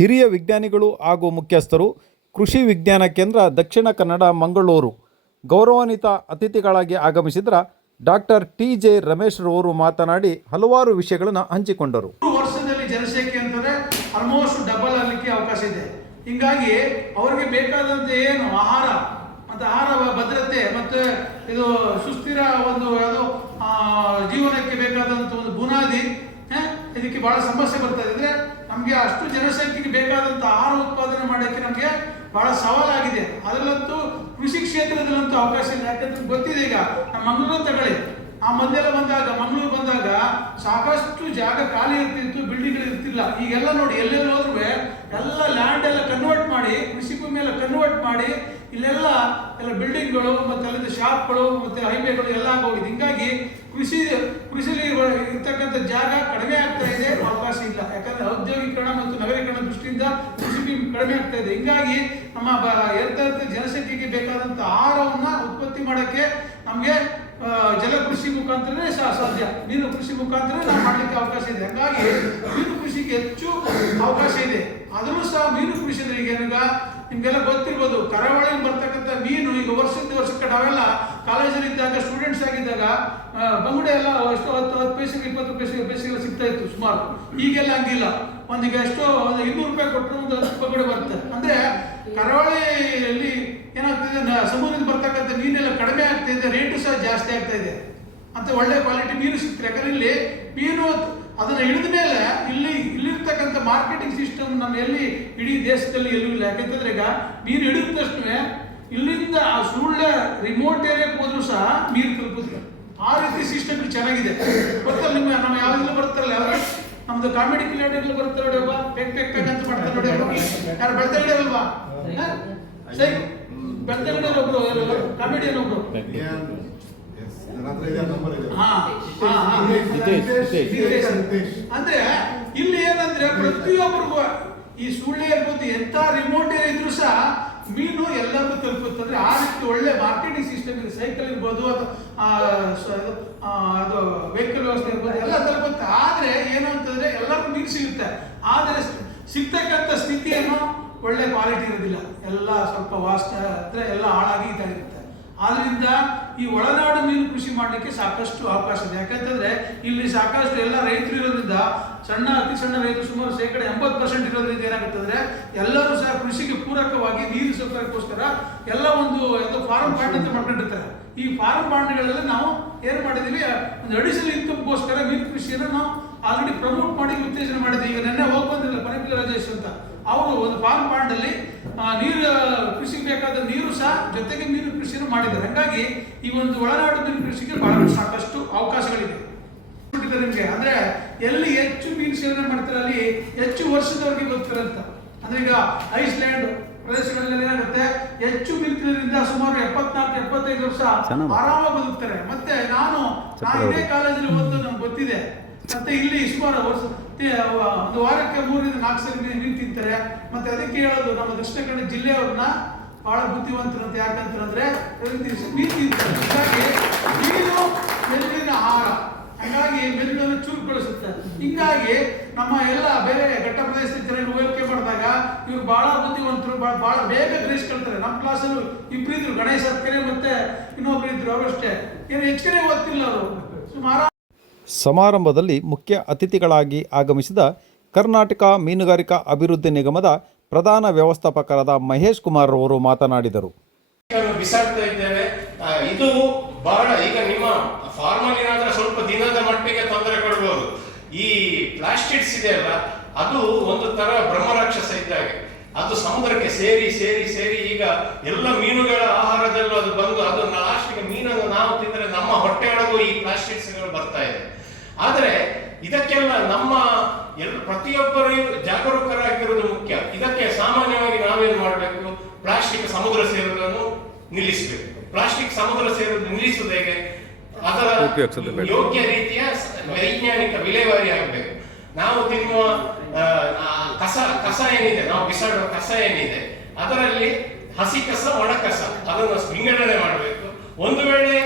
ಹಿರಿಯ ವಿಜ್ಞಾನಿಗಳು ಹಾಗೂ ಮುಖ್ಯಸ್ಥರು, ಕೃಷಿ ವಿಜ್ಞಾನ ಕೇಂದ್ರ ದಕ್ಷಿಣ ಕನ್ನಡ ಮಂಗಳೂರು ಗೌರವಾನ್ವಿತ ಅತಿಥಿಗಳಾಗಿ ಆಗಮಿಸಿದ್ರ ಡಾಕ್ಟರ್ ಟಿ.ಜೆ. ರಮೇಶ್ ರವರು ಮಾತನಾಡಿ ಹಲವಾರು ವಿಷಯಗಳನ್ನು ಹಂಚಿಕೊಂಡರು. ವರ್ಷದಲ್ಲಿ ಜನಸಂಖ್ಯೆ ಅಂತಂದ್ರೆ ಆಲ್ಮೋಸ್ಟ್ ಡಬಲ್ ಆಗಲಿಕ್ಕೆ ಅವಕಾಶ ಇದೆ. ಹಿಂಗಾಗಿ ಅವರಿಗೆ ಬೇಕಾದಂತೆ ಏನು ಆಹಾರ ಮತ್ತು ಆಹಾರ ಭದ್ರತೆ ಮತ್ತು ಇದು ಸುಸ್ಥಿರ ಒಂದು ಯಾವುದು ಜೀವನಕ್ಕೆ ಬೇಕಾದಂಥ ಒಂದು ಬುನಾದಿ, ಇದಕ್ಕೆ ಬಹಳ ಸಮಸ್ಯೆ ಬರ್ತದೆ. ಅಂದರೆ ನಮಗೆ ಅಷ್ಟು ಜನಸಂಖ್ಯೆಗೆ ಬೇಕಾದಂಥ ಆಹಾರ ಉತ್ಪಾದನೆ ಮಾಡೋಕ್ಕೆ ನಮಗೆ ಬಹಳ ಸವಾಲಾಗಿದೆ. ಅದರಲ್ಲಂತೂ ಕೃಷಿ ಕ್ಷೇತ್ರದಲ್ಲಂತೂ ಅವಕಾಶ ಇಲ್ಲ. ಯಾಕಂದ್ರೆ ಗೊತ್ತಿದೆ, ಈಗ ನಮ್ಮ ಮಂಗಳೂರು ತಗೊಳ್ಳಿ, ಆ ಮಂದೆಲ್ಲ ಮಂಗಳೂರು ಬಂದಾಗ ಸಾಕಷ್ಟು ಜಾಗ ಖಾಲಿ ಇರ್ತಿತ್ತು, ಬಿಲ್ಡಿಂಗ್ಗಳು ಇರ್ತಿಲ್ಲ. ಈಗೆಲ್ಲ ನೋಡಿ, ಎಲ್ಲೆಲ್ಲಿ ಹೋದ್ರೂ ಎಲ್ಲ ಲ್ಯಾಂಡ್ ಎಲ್ಲ ಕನ್ವರ್ಟ್ ಮಾಡಿ, ಕೃಷಿ ಭೂಮಿ ಎಲ್ಲ ಕನ್ವರ್ಟ್ ಮಾಡಿ, ಇಲ್ಲೆಲ್ಲ ಬಿಲ್ಡಿಂಗ್ಗಳು ಮತ್ತೆ ಅಲ್ಲಿಂದ ಶಾಪ್ಗಳು ಮತ್ತೆ ಹೈವೇಗಳು ಎಲ್ಲ ಆಗೋಗಿದೆ. ಹಿಂಗಾಗಿ ಕೃಷಿಲಿ ಇರ್ತಕ್ಕಂಥ ಜಾಗ ಕಡಿಮೆ ಆಗ್ತಾ ಇದೆ, ಅವಕಾಶ ಇಲ್ಲ. ಯಾಕಂದ್ರೆ ಔದ್ಯೋಗೀಕರಣ ಮತ್ತು ನಗರೀಕರಣ ದೃಷ್ಟಿಯಿಂದ ಕೃಷಿ ಕಡಿಮೆ ಆಗ್ತಾ ಇದೆ. ಹಿಂಗಾಗಿ ನಮ್ಮ ಏರ್ತಾ ಜನಸಂಖ್ಯೆಗೆ ಬೇಕಾದಂಥ ಆಹಾರವನ್ನ ಉತ್ಪತ್ತಿ ಮಾಡೋಕ್ಕೆ ನಮಗೆ ಜಲಕೃಷಿ ಮುಖಾಂತರನೇ ಸಾಧ್ಯ. ಮೀನು ಕೃಷಿ ಮುಖಾಂತರ ನಾವು ಮಾಡ್ಲಿಕ್ಕೆ ಅವಕಾಶ ಇದೆ. ಹಾಗಾಗಿ ಮೀನು ಕೃಷಿಗೆ ಹೆಚ್ಚು ಅವಕಾಶ ಇದೆ. ಆದರೂ ಸಹ ಮೀನು ಕೃಷಿ ಅಂದ್ರೆ ಈಗ ನಿಮ್ಗೆಲ್ಲ ಗೊತ್ತಿರ್ಬೋದು, ಕರಾವಳಿಗೆ ಬರ್ತಕ್ಕಂಥ ಮೀನು ಈಗ ವರ್ಷಕ್ಕೆ ನಾವೆಲ್ಲ ಕಾಲೇಜಲ್ಲಿ ಇದ್ದಾಗ ಸ್ಟೂಡೆಂಟ್ಸ್ ಆಗಿದ್ದಾಗ ಬಂಗುಡೆ ಎಲ್ಲ ಎಷ್ಟು 10 ಪೈಸೆಗೆ 20 ಪೈಸೆಗೆಲ್ಲ ಸಿಗ್ತಾ ಇತ್ತು ಸುಮಾರು. ಈಗೆಲ್ಲ ಹಂಗಿಲ್ಲ. ಒಂದಿಗೆ ಎಷ್ಟೋ 200 ರೂಪಾಯಿ ಕೊಟ್ಟರೆ ಒಂದು 10 ಬಂಗುಡೆ ಬರುತ್ತೆ. ಅಂದ್ರೆ ಕರಾವಳಿಯಲ್ಲಿ ಏನಾಗ್ತಿದೆ, ಸಮುದ್ರದಿಂದ ಬರ್ತಕ್ಕಂಥ ಮೀನೆಲ್ಲ ಕಡಿಮೆ ಆಗ್ತಾ ಇದೆ, ರೇಟು ಸಹ ಜಾಸ್ತಿ ಆಗ್ತಾ ಇದೆ. ಅಂತ ಒಳ್ಳೆ ಕ್ವಾಲಿಟಿ ಮೀನು ಸಿಗ್ತಾರೆ. ಯಾಕಂದ್ರೆ ಇಲ್ಲಿ ಮೀನು ಅದನ್ನ ಹಿಡಿದ ಮೇಲೆ ಇಲ್ಲಿರ್ತಕ್ಕಂಥ ಮಾರ್ಕೆಟಿಂಗ್ ಸಿಸ್ಟಮ್ ನಮ್ಮ ಇಡೀ ದೇಶದಲ್ಲಿ ಎಲ್ಲೂ ಇಲ್ಲ. ಯಾಕಂತಂದ್ರೆ ಈಗ ಮೀನು ಹಿಡಿದ ತಕ್ಷಣ ಇಲ್ಲಿಂದ ಆ ಸುಳ್ಳೆ ರಿಮೋಟ್ ಏರಿಯಾಕ್ಕೆ ಹೋದ್ರೂ ಸಹ ಮೀನು ತಲುಪುತ್ತೆ. ಆ ರೀತಿ ಸಿಸ್ಟಮ್ ಚೆನ್ನಾಗಿದೆ. ಗೊತ್ತಲ್ಲ ನಿಮ್ಗೆ, ನಮ್ಮ ಯಾವ್ದೆಲ್ಲ ಬರ್ತಾರಲ್ಲ, ನಮ್ದು ಕಾಮಿಡಿ ಪಿಲಾಡಿಗಳು ಬರ್ತಾರೆ ನೋಡಿ, ಒಬ್ಬ ಪೆಕ್ ಅಂತ ಮಾಡ್ತಾರೆ ನೋಡಿ, ಯಾರು ಬೆಳ್ತಾ ಇಡಲ್ವಾ ಸರಿ, ಬೆಳ್ತಾ ಇಡೋರು ಒಬ್ರು ಕಾಮಿಡಿಯನ್ ಒಬ್ರು, ಅಂದ್ರೆ ಇಲ್ಲಿ ಏನಂದ್ರೆ ಪ್ರತಿಯೊಬ್ಬರಿಗೂ ಈ ಸುಳ್ಳೆ ಇರ್ಬೋದು, ಎಂತ ರಿಮೋಟ್ ಇದ್ರು ಸಹ ಮೀನು ಎಲ್ಲರಿಗೂ ತಲುಪುತ್ತೆ. ಅಂದ್ರೆ ಆ ರೀತಿ ಒಳ್ಳೆ ಮಾರ್ಕೆಟಿಂಗ್ ಸಿಸ್ಟಮ್ ಇದೆ. ಸೈಕಲ್ ಇರ್ಬೋದು ಅದು ವೆಹಿಕಲ್ ವ್ಯವಸ್ಥೆ ಇರ್ಬೋದು, ಎಲ್ಲ ತಲುಪುತ್ತೆ. ಆದ್ರೆ ಏನು ಅಂತಂದ್ರೆ ಎಲ್ಲರಿಗೂ ಮೀನು ಸಿಗುತ್ತೆ, ಆದ್ರೆ ಸಿಗ್ತಕ್ಕಂಥ ಸ್ಥಿತಿಯನ್ನು ಒಳ್ಳೆ ಕ್ವಾಲಿಟಿ ಇರೋದಿಲ್ಲ. ಎಲ್ಲ ಸ್ವಲ್ಪ ವಾಸನೆ ಎಲ್ಲ ಹಾಳಾಗಿ ಇದಾಗಿರುತ್ತೆ. ಆದ್ರಿಂದ ಈ ಒಳನಾಡು ಮೀನು ಕೃಷಿ ಮಾಡಲಿಕ್ಕೆ ಸಾಕಷ್ಟು ಅವಕಾಶ ಇದೆ. ಯಾಕಂತಂದ್ರೆ ಇಲ್ಲಿ ಸಾಕಷ್ಟು ಎಲ್ಲ ರೈತರು ಇರೋದ್ರಿಂದ, ಅತಿ ಸಣ್ಣ ರೈತರು ಸುಮಾರು 80% ಇರೋದ್ರಿಂದ ಏನಾಗುತ್ತಂದ್ರೆ ಎಲ್ಲರೂ ಸಹ ಕೃಷಿಗೆ ಪೂರಕವಾಗಿ ನೀರು ಸೌಕರ್ಯಕ್ಕೋಸ್ಕರ ಎಲ್ಲ ಒಂದು ಫಾರ್ಮ್ ಪಾಂಡ್ ಅಂತ ಮಾಡ್ಕೊಂಡಿರ್ತಾರೆ. ಈ ಫಾರ್ಮ್ ಪಾಂಡ್ಗಳೆಲ್ಲ ನಾವು ಏನ್ ಮಾಡಿದೀವಿ, ಒಂದು ಅಡಿಷನಲ್ ಇನ್ಕಮ್ಗೋಸ್ಕರ ಮೀನು ಕೃಷಿಯನ್ನು ನಾವು ಆಲ್ರೆಡಿ ಪ್ರಮೋಟ್ ಮಾಡಿ ಉತ್ತೇಜನ ಮಾಡಿದ್ವಿ. ಈಗ ನೆನ್ನೆ ಹೋಗಿ ಬಂದಿಲ್ಲ ಪನಪಿಲ್ ರಾಜೇಶ್ ಅಂತ, ಅವರು ಒಂದು ಫಾರ್ಮ್ ಪಾಂಡ್ ಅಲ್ಲಿ ನೀರು ಕೃಷಿಗೆ ಬೇಕಾದ ನೀರು ಸಹ ಜೊತೆಗೆ ಮೀನು ಕೃಷಿಯನ್ನು ಮಾಡಿದ್ದಾರೆ. ಹಾಗಾಗಿ ಈ ಒಂದು ಒಳನಾಡು ಮೀನು ಕೃಷಿಗೆ ಬಹಳ ಸಾಕಷ್ಟು ಅವಕಾಶಗಳಿದೆ. ನಿಮ್ಗೆ ಅಂದ್ರೆ ಎಲ್ಲಿ ಹೆಚ್ಚು ಮೀನು ಸೇವನೆ ಮಾಡ್ತಾರೆ ಅಲ್ಲಿ ಹೆಚ್ಚು ವರ್ಷದವರೆಗೆ ಬದುಕ್ತಾರೆ ಅಂತ. ಅಂದ್ರೆ ಈಗ ಐಸ್ಲ್ಯಾಂಡ್ ಪ್ರದೇಶಗಳಲ್ಲಿ ಏನಾಗುತ್ತೆ, ಹೆಚ್ಚು ಮೀನುಗಳಿಂದ ಸುಮಾರು 74-75 ವರ್ಷ ಆರಾಮಾಗಿ ಬದುಕ್ತಾರೆ. ಮತ್ತೆ ನಾನು ಇದೇ ಕಾಲೇಜಲ್ಲಿ ಓದೋದು ನಮ್ಗೆ ಗೊತ್ತಿದೆ. ಮತ್ತೆ ಇಲ್ಲಿ ಸುಮಾರು ಒಂದು ವಾರಕ್ಕೆ 3-4 ಸರಿ ಮೀನು ತಿಂತಾರೆ. ಮತ್ತೆ ಅದಕ್ಕೆ ಹೇಳೋದು, ನಮ್ಮ ದಕ್ಷಿಣ ಕನ್ನಡ ಜಿಲ್ಲೆಯವ್ರನ್ನ ಬಹಳ ಬುದ್ಧಿವಂತರಂತೆ. ಯಾಕಂತಂದ್ರೆ ಮೀನು ತಿಂತಾರೆ. ಹೀಗಾಗಿ ಮೀನು ಮೆದುಳಿನ ಆಹಾರ, ಹಾಗಾಗಿ ಮೆದುಳನ್ನು ಚುರುಕುಗೊಳಿಸುತ್ತೆ. ಹಿಂಗಾಗಿ ನಮ್ಮ ಎಲ್ಲ ಬೇರೆ ಘಟ್ಟ ಪ್ರದೇಶದ ಜನರು ಹೋಲಿಕೆ ಮಾಡಿದಾಗ ಇವ್ರು ಬಹಳ ಬುದ್ಧಿವಂತರು, ಬಹಳ ಬೇಗ ಗ್ರಹಿಸ್ಕೊಳ್ತಾರೆ. ನಮ್ಮ ಕ್ಲಾಸಲ್ಲೂ ಇಬ್ಬರಿದ್ರು, ಗಣೇಶ್ ಹತ್ಕರೆ ಮತ್ತೆ ಇನ್ನೊಬ್ರು ಇದ್ರು, ಅವರಷ್ಟೇ ಏನು ಹೆಚ್ಚಿಗೆ ಓದ್ತಿಲ್ಲ ಅವರು. ಸುಮಾರು ಸಮಾರಂಭದಲ್ಲಿ ಮುಖ್ಯ ಅತಿಥಿಗಳಾಗಿ ಆಗಮಿಸಿದ ಕರ್ನಾಟಕ ಮೀನುಗಾರಿಕಾ ಅಭಿವೃದ್ಧಿ ನಿಗಮದ ಪ್ರಧಾನ ವ್ಯವಸ್ಥಾಪಕರಾದ ಮಹೇಶ್ ಕುಮಾರ್ ಅವರು ಮಾತನಾಡಿದರು. ಬಿಸಾಡ್ತಾ ಇದ್ದೇವೆ. ಇದು ಬಹಳ ಈಗ ನಿಮ್ಮ ಫಾರ್ಮಲ್ ಏನಾದ್ರೆ ಸ್ವಲ್ಪ ದಿನದ ಮಟ್ಟಿಗೆ ತೊಂದರೆ ಕೊಡಬಹುದು. ಈ ಪ್ಲಾಸ್ಟಿಕ್ಸ್ ಇದೆಯಲ್ಲ, ಅದು ಒಂದು ತರ ಬ್ರಹ್ಮರಾಕ್ಷಸ ಇದ್ದಾಗೆ. ಅದು ಸಮುದ್ರಕ್ಕೆ ಸೇರಿ ಸೇರಿ ಸೇರಿ ಈಗ ಎಲ್ಲ ಮೀನುಗಳ ಆಹಾರದಲ್ಲೂ ಅದು ಬಂದು ಅದು ಲಾಸ್ಟ್ಗೆ ಮೀನನ್ನು ನಾವು ತಿಂದರೆ ನಮ್ಮ ಹೊಟ್ಟೆಯೊಳಗೂ ಈ ಪ್ಲಾಸ್ಟಿಕ್ಸ್ಗಳು ಬರ್ತಾ ಇದೆ. ಆದರೆ ಇದಕ್ಕೆಲ್ಲ ನಮ್ಮ ಪ್ರತಿಯೊಬ್ಬರು ಜಾಗರೂಕರಾಗಿರುವುದು ಮುಖ್ಯ. ಇದಕ್ಕೆ ಸಾಮಾನ್ಯವಾಗಿ ನಾವೇನು ಮಾಡಬೇಕು, ಪ್ಲಾಸ್ಟಿಕ್ ಸಮುದ್ರ ಸೇರುವುದನ್ನು ನಿಲ್ಲಿಸಬೇಕು. ಪ್ಲಾಸ್ಟಿಕ್ ಸಮುದ್ರ ಸೇರೋದು ನಿಲ್ಲಿಸುವುದು ಹೇಗೆ? ಅದರ ಯೋಗ್ಯ ರೀತಿಯ ವೈಜ್ಞಾನಿಕ ವಿಲೇವಾರಿ ಆಗಬೇಕು. ನಾವು ತಿನ್ನುವ ಕಸ ಏನಿದೆ, ನಾವು ಬಿಸಾಡುವ ಕಸ ಏನಿದೆ, ಅದರಲ್ಲಿ ಹಸಿ ಕಸ, ಒಣ ಕಸ ಅದನ್ನು ವಿಂಗಡಣೆ ಮಾಡಬೇಕು. ಒಂದು ವೇಳೆ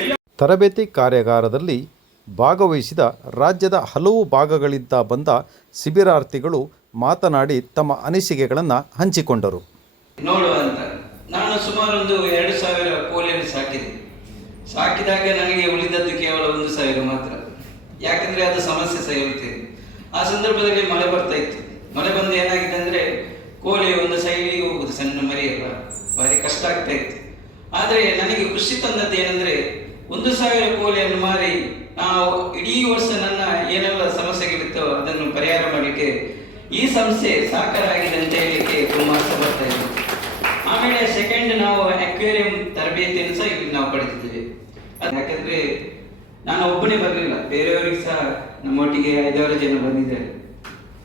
ಎಲ್ಲ ತರಬೇತಿ ಕಾರ್ಯಾಗಾರದಲ್ಲಿ ಭಾಗವಹಿಸಿದ ರಾಜ್ಯದ ಹಲವು ಭಾಗಗಳಿಂದ ಬಂದ ಶಿಬಿರಾರ್ಥಿಗಳು ಮಾತನಾಡಿ ತಮ್ಮ ಅನಿಸಿಕೆಗಳನ್ನು ಹಂಚಿಕೊಂಡರು. ನೋಡುವಂತ ನಾನು ಸುಮಾರು ಒಂದು 2,000 ಕೋಳಿಯನ್ನು ಸಾಕಿದಾಗ ನನಗೆ ಉಳಿದದ್ದು ಕೇವಲ 1,000 ಮಾತ್ರ. ಯಾಕಂದ್ರೆ ಅದು ಸಮಸ್ಯೆ ಸಹ ಇರುತ್ತದೆ. ಆ ಸಂದರ್ಭದಲ್ಲಿ ಮಳೆ ಬರ್ತಾ ಇತ್ತು. ಮಳೆ ಬಂದು ಏನಾಗಿದೆ ಅಂದ್ರೆ ಕೋಳಿ ಒಂದು ಸೈಡಿಗೆ ಹೋಗುದು, ಸಣ್ಣ ಮರಿ ಅಲ್ಲ, ಭಾರಿ ಕಷ್ಟ ಆಗ್ತಾ ಇತ್ತು. ಆದರೆ ನನಗೆ ಖುಷಿ ತಂದದ್ದು ಏನಂದ್ರೆ 1,000 ಕೋಳಿಯನ್ನು ಮಾರಿ ನಾವು ಇಡೀ ವರ್ಷ ನನ್ನ ಏನೆಲ್ಲ ಸಮಸ್ಯೆಗಳಿತ್ತೋ ಅದನ್ನು ಪರಿಹಾರ ಮಾಡಲಿಕ್ಕೆ ಈ ಸಂಸ್ಥೆ ಸಾಕಾರ ಆಗಿದೆ ಅಂತ ಹೇಳಲಿಕ್ಕೆ ತುಂಬಾ ಆಸೆ ಬರ್ತಾ ಇದೆ. ಆಮೇಲೆ ಸೆಕೆಂಡ್ ನಾವು ಅಕ್ವೇರಿಯಂ ತರಬೇತಿಯನ್ನು ಸಹ ಇಲ್ಲಿ ನಾವು ಪಡೆದಿದ್ದೇವೆ. ಯಾಕಂದ್ರೆ ನಾನು ಒಬ್ಬನೇ ಬರಲಿಲ್ಲ, ಬೇರೆಯವರಿಗೆ ಸಹ ನಮ್ಮೊಟ್ಟಿಗೆ 5-6 ಜನ ಬಂದಿದ್ದಾರೆ.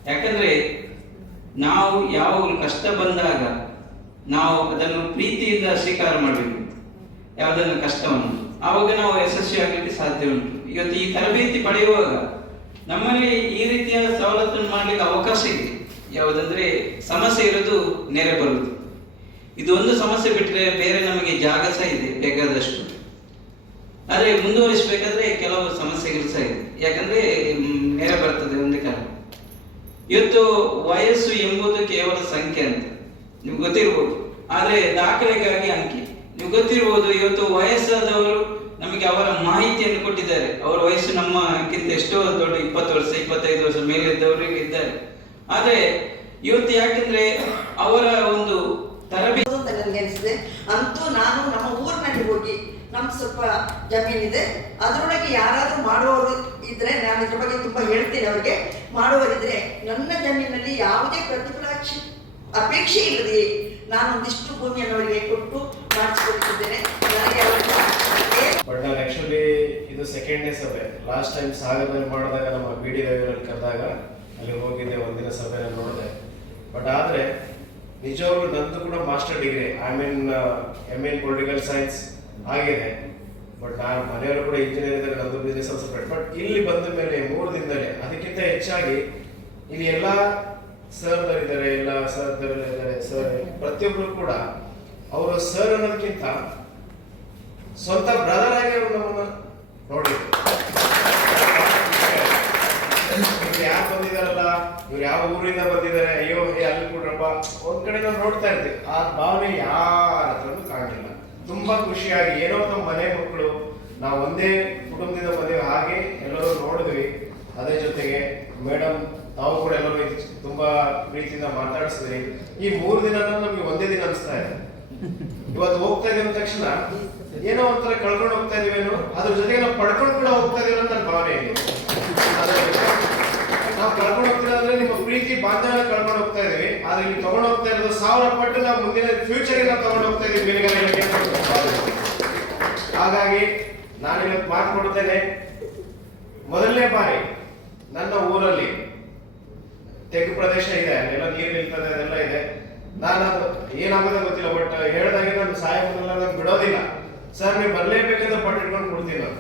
ಯಾಕಂದ್ರೆ ನಾವು ಯಾವ ಕಷ್ಟ ಬಂದಾಗ ನಾವು ಅದನ್ನು ಪ್ರೀತಿಯಿಂದ ಸ್ವೀಕಾರ ಮಾಡಬೇಕು, ಯಾವುದನ್ನು ಕಷ್ಟವನ್ನು, ಆವಾಗ ನಾವು ಯಶಸ್ವಿ ಆಗಲಿಕ್ಕೆ ಸಾಧ್ಯ ಉಂಟು. ಇವತ್ತು ಈ ತರಬೇತಿ ಪಡೆಯುವಾಗ ನಮ್ಮಲ್ಲಿ ಈ ರೀತಿಯ ಸವಲತ್ತನ್ನು ಮಾಡಲಿಕ್ಕೆ ಅವಕಾಶ ಇದೆ. ಯಾವುದಂದ್ರೆ ಸಮಸ್ಯೆ ಇರೋದು ನೆರೆ ಬರುವುದು, ಇದು ಒಂದು ಸಮಸ್ಯೆ ಬಿಟ್ಟರೆ ಬೇರೆ ನಮಗೆ ಜಾಗ ಸಹ ಇದೆ ಬೇಕಾದಷ್ಟು. ಆದರೆ ಮುಂದುವರಿಸಬೇಕಾದ್ರೆ ಕೆಲವು ಸಮಸ್ಯೆಗಳು ಸಹ ಇದೆ. ಯಾಕಂದ್ರೆ ನೆರೆ ಬರ್ತದೆ ಒಂದು ಕಾರಣ. ಇವತ್ತು ವಯಸ್ಸು ಎಂಬುದು ಕೇವಲ ಸಂಖ್ಯೆ ಅಂತ ನಿಮ್ಗೆ ಗೊತ್ತಿರ್ಬೋದು, ಆದರೆ ದಾಖಲೆಗಾಗಿ ಅಂಕಿ. ನೀವು ಗೊತ್ತಿರ್ಬೋದು, ಇವತ್ತು ವಯಸ್ಸಾದವರು ನಮಗೆ ಅವರ ಮಾಹಿತಿಯನ್ನು ಕೊಟ್ಟಿದ್ದಾರೆ. ಅವರ ವಯಸ್ಸು ನಮ್ಮಕ್ಕಿಂತ ಎಷ್ಟೋ ದೊಡ್ಡ 20 ವರ್ಷ 25 ವರ್ಷ ಮೇಲಿದ್ದವರಿಗೆ ಇದ್ದಾರೆ. ಆದರೆ ಇವತ್ತು ಯಾಕಂದ್ರೆ ಅವರ ಒಂದು ತರಬೇತಿ ನನಗೆ ಅನಿಸಿದೆ. ಅಂತೂ ನಾನು ನಮ್ಮ ಊರಿನಲ್ಲಿ ಹೋಗಿ ನಮ್ಗೆ ಸ್ವಲ್ಪ ಜಮೀನಿದೆ, ಅದರೊಳಗೆ ಯಾರಾದರೂ ಮಾಡುವವರು ಇದ್ರೆ ನಾನು ಇದ್ರ ಬಗ್ಗೆ ತುಂಬಾ ಹೇಳ್ತೇನೆ. ಅವರಿಗೆ ಮಾಡುವವರಿದ್ರೆ ನನ್ನ ಜಮೀನಿನಲ್ಲಿ ಯಾವುದೇ ಪ್ರತಿಫಲ ಅಪೇಕ್ಷೆ ಇಲ್ಲದೆ ನಾನು ಒಂದಿಷ್ಟು ಭೂಮಿಯನ್ನು ಅವರಿಗೆ ಕೊಟ್ಟು ಮಾಡಿಸಿಕೊಟ್ಟಿದ್ದೇನೆ. ನನಗೆ ಬಟ್ ನಾನು ಆಕ್ಚುಲಿ ಇದು ಸೆಕೆಂಡ್ ಡೇ ಸಭೆ. ಲಾಸ್ಟ್ ಟೈಮ್ ಸಾಗರದಲ್ಲಿ ಮಾಡಿದಾಗ ನಮ್ಮ BD ರವಿರಲ್ಲಿ ಕರೆದಾಗ ಅಲ್ಲಿ ಹೋಗಿದ್ದೆ, ಒಂದಿನ ಸಭೆ ನೋಡಿದೆ. ಬಟ್ ಆದರೆ ನಿಜವಾಗ್ಲೂ ನಂದು ಕೂಡ master degree, MA in political science ಆಗಿದೆ. ಬಟ್ ನಾನು ಮನೆಯವರು ಕೂಡ ಇಂಜಿನಿಯರ್ ಇದ್ದಾರೆ, ನಂದು ಬಿಸ್ನೆಸ್ ಸಪ್ರೇಟ್. ಬಟ್ ಇಲ್ಲಿ ಬಂದ ಮೇಲೆ 3 ದಿನದಲ್ಲಿ ಅದಕ್ಕಿಂತ ಹೆಚ್ಚಾಗಿ ಇಲ್ಲಿ ಎಲ್ಲ ಸರ್ಗಳಿದ್ದಾರೆ, ಎಲ್ಲ ಸರ್ಗಳಿದ್ದಾರೆ. ಸರ್ ಪ್ರತಿಯೊಬ್ಬರು ಕೂಡ ಅವರು ಸರ್ ಅನ್ನೋದಕ್ಕಿಂತ ಸ್ವಂತ ಬ್ರದರ್ ಆಗಿ ಅವರು ನಮ್ಮನ್ನ ನೋಡಿದ್ರು. ಯಾರು ಬಂದಿದಾರಲ್ಲ, ಇವ್ರು ಯಾವ ಊರಿಂದ ಬಂದಿದ್ದಾರೆ, ಅಯ್ಯೋ ಅಲ್ಲಿ ಕೂಡ್ರಪ್ಪ, ಒಂದ್ ಕಡೆ ನಾವು ನೋಡ್ತಾ ಇರ್ತೀವಿ. ಆ ಭಾವನೆ ಯಾರ ಹತ್ರನೂ ಕಾಣಿಲ್ಲ. ತುಂಬಾ ಖುಷಿಯಾಗಿ ಏನೋ ನಮ್ಮ ಮನೆ ಮಕ್ಕಳು, ನಾವು ಒಂದೇ ಕುಟುಂಬದಿಂದ ಬಂದಿವಿ, ಹಾಗೆ ಎಲ್ಲರೂ ನೋಡಿದ್ವಿ. ಅದೇ ಜೊತೆಗೆ ಮೇಡಮ್ ತಾವು ಕೂಡ ಎಲ್ಲರೂ ತುಂಬಾ ಪ್ರೀತಿಯಿಂದ ಮಾತಾಡಿಸಿದ್ರಿ. ಈ 3 ದಿನ ನಮ್ಗೆ ಒಂದೇ ದಿನ ಅನಿಸ್ತಾ ಇದೆ. ಇವತ್ತು ಹೋಗ್ತಾ ಇದೀವಿ ಅಂದ ತಕ್ಷಣ ಏನೋ ಒಂಥರ ಕಳ್ಕೊಂಡು ಹೋಗ್ತಾ ಇದೀವೇನೋ, ಅದ್ರ ಜೊತೆಗೆ ನಾವು ಪಡ್ಕೊಂಡು ಕೂಡ ಹೋಗ್ತಾ ಇದೀವಿ ಅಂತ ನನ್ನ ಭಾವನೆ ಇದೆ. ನಾವು ಕಳ್ಕೊಂಡು ಹೋಗ್ತೀವಿ ಅಂದ್ರೆ ನಿಮ್ಮ ಪ್ರೀತಿ ಬಾಂಧವ್ಯ ಕಳ್ಕೊಂಡು ಹೋಗ್ತಾ ಇದೀವಿ. ಆದ್ರೆ ಇಲ್ಲಿ ತಗೊಂಡು ಹೋಗ್ತಾ ಇರೋದು 1000 ಪಟ್ಟು ನಾವು ಮುಂದಿನ ಫ್ಯೂಚರ್ ನಾವು ತಗೊಂಡು ಹೋಗ್ತಾ ಇದೀವಿ ಮೀನುಗಾರಿಕೆ. ಹಾಗಾಗಿ ನಾನು ಇವತ್ತು ಮಾತು ಕೊಡ್ತೇನೆ. ಮೊದಲನೇ ಬಾರಿ ನನ್ನ ಊರಲ್ಲಿ ತೆಗ್ಗು ಪ್ರದೇಶ ಇದೆ, ಅಲ್ಲೆಲ್ಲ ನೀರು ನಿಲ್ತದೆ, ಅದೆಲ್ಲ ಇದೆ. ನಾನು ಏನಾಗೋದೇ ಗೊತ್ತಿಲ್ಲ, ಬಟ್ ಹೇಳ್ದಾಗೆ ನಾನು ಸಹಾಯ ನಾನು ಬಿಡೋದಿಲ್ಲ. ಸರ್ ನೀವು ಬರ್ಲೇಬೇಕಂತ ಪಟ್ಟು ಇಟ್ಕೊಂಡು ಕೊಡ್ತೀನಿ ನಾನು.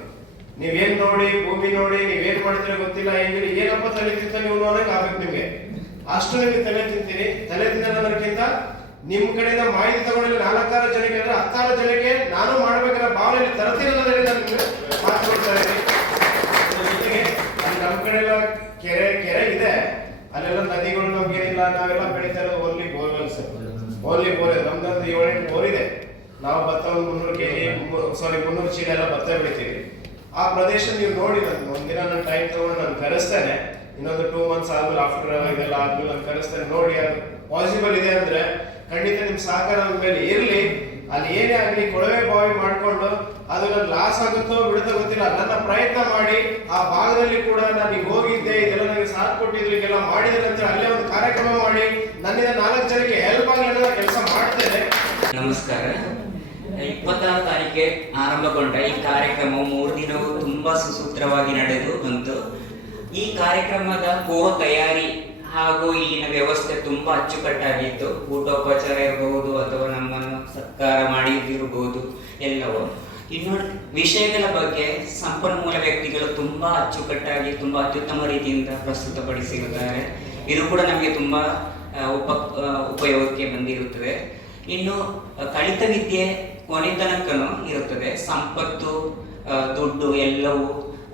ನೀವೇನ್ ನೋಡಿ, ಭೂಮಿ ನೋಡಿ, ನೀವೇನ್ ಮಾಡ್ತೀರೋ ಗೊತ್ತಿಲ್ಲ, ಏನಿಲ್ಲ, ಏನಪ್ಪ ತಲೆ ತಿಂತ ನೀವು ನೋಡಕ್ ಆಗ್ಬೇಕು ನಿಮ್ಗೆ. ಅಷ್ಟು ನಿಮ್ಗೆ ತಲೆ ತಿಂತೀನಿ. ತಲೆ ತಿನ್ನೋದಕ್ಕಿಂತ ನಿಮ್ ಕಡೆಯಿಂದ ಮಾಹಿತಿ ತಗೊಂಡಿಲ್ಲ 4-6 ಜನಕ್ಕೆ ಅಂದ್ರೆ 10 ಜನಕ್ಕೆ ನಾನು ಮಾಡ್ಬೇಕನ್ನ ಭಾವನೆಯಲ್ಲಿ ತರತಿರೋದ್ರಲ್ಲಿ ನಾನು ಮಾತಾಡ್ತಾ ಇದ್ದೀನಿ. ಜೊತೆಗೆ ಅಲ್ಲಿ ನಮ್ಮ ಕಡೆ ಎಲ್ಲ ಕೆರೆ ಇದೆ, ಅಲ್ಲೆಲ್ಲ ನದಿಗಳು ನಮ್ಗೇನಿಲ್ಲ. ನಾವೆಲ್ಲ ಬೆಳೀತಾ ಇರೋದು ಓನ್ಲಿ ಬೋರ್ವೆಲ್ಸ್, ಓನ್ಲಿ ಬೋರ್. ನಮ್ದೊಂದು 7-8 ಬೋರ್ ಇದೆ. ನಾವು ಭತ್ತ 300 ಚೀಲ ಎಲ್ಲ ಭತ್ತ ಬೆಳಿತೀವಿ. ಆ ಪ್ರದೇಶ ನೀವು ನೋಡಿ, ನಾನು ಒಂದಿನ ನಾನು ಟೈಮ್ ತಗೊಂಡು ನಾನು ಕರೆಸ್ತೇನೆ. ಇನ್ನೊಂದು 2 months ಆದ್ಮೇಲೆ ಆಫ್ಟರ್ ಇದೆಲ್ಲ ಆದ್ಮೇಲೆ ನಾನು ಕರೆಸ್ತೇನೆ. ನೋಡಿ ಅದು ಪಾಸಿಬಲ್ ಇದೆ ಅಂದ್ರೆ ಖಂಡಿತ ನಿಮ್ ಸಹಕಾರ ಮೇಲೆ ಇರ್ಲಿ. ಅಲ್ಲಿ ಏನೇ ಆಗ್ಲಿ ಕೊಳವೆ ಬಾವಿ ಮಾಡ್ಕೊಂಡು ಅದು ನನ್ನ ಲಾಸ್ ಆಗುತ್ತೋ ಬಿಡುತ್ತೋ ಗೊತ್ತಿಲ್ಲ, ನನ್ನ ಪ್ರಯತ್ನ ಮಾಡಿ ಆ ಭಾಗದಲ್ಲಿ ಕೂಡ ನಾನು ಈಗ ಹೋಗಿದ್ದೆ, ಇದೆಲ್ಲ ನನಗೆ ಸಾಥ್ ಕೊಟ್ಟಿದ್ರು, ಇದೆಲ್ಲ ಮಾಡಿದ್ರೆ ಅಂತ ಅಲ್ಲೇ ಒಂದು ಕಾರ್ಯಕ್ರಮ ಮಾಡಿ ನನ್ನಿಂದ 4 ಜನಕ್ಕೆ ಹೆಲ್ಪ್ ಆಗಲಿ ಅನ್ನೋ ಕೆಲಸ ಮಾಡ್ತೇನೆ. ನಮಸ್ಕಾರ. 26 ತಾರೀಕಿಗೆ ಆರಂಭಗೊಂಡ ಈ ಕಾರ್ಯಕ್ರಮವು 3 ದಿನವೂ ತುಂಬಾ ಸುಸೂತ್ರವಾಗಿ ನಡೆದು ಬಂತು. ಈ ಕಾರ್ಯಕ್ರಮದ ಪೂರ್ವ ತಯಾರಿ ಹಾಗೂ ಇಲ್ಲಿನ ವ್ಯವಸ್ಥೆ ತುಂಬಾ ಅಚ್ಚುಕಟ್ಟಾಗಿತ್ತು. ಊಟೋಪಚಾರ ಇರಬಹುದು ಅಥವಾ ನಮ್ಮನ್ನು ಸತ್ಕಾರ ಮಾಡಿದಿರಬಹುದು ಎಲ್ಲವೂ. ಇನ್ನು ವಿಷಯಗಳ ಬಗ್ಗೆ ಸಂಪನ್ಮೂಲ ವ್ಯಕ್ತಿಗಳು ತುಂಬಾ ಅಚ್ಚುಕಟ್ಟಾಗಿ ತುಂಬಾ ಅತ್ಯುತ್ತಮ ರೀತಿಯಿಂದ ಪ್ರಸ್ತುತಪಡಿಸಿರುತ್ತಾರೆ. ಇದು ಕೂಡ ನಮಗೆ ತುಂಬಾ ಉಪಯೋಗಕ್ಕೆ ಬಂದಿರುತ್ತದೆ. ಇನ್ನು ಕಲಿತ ವಿದ್ಯೆ ಕೊನೆತನಕನೂ ಇರುತ್ತದೆ. ಸಂಪತ್ತು, ದುಡ್ಡು ಎಲ್ಲವೂ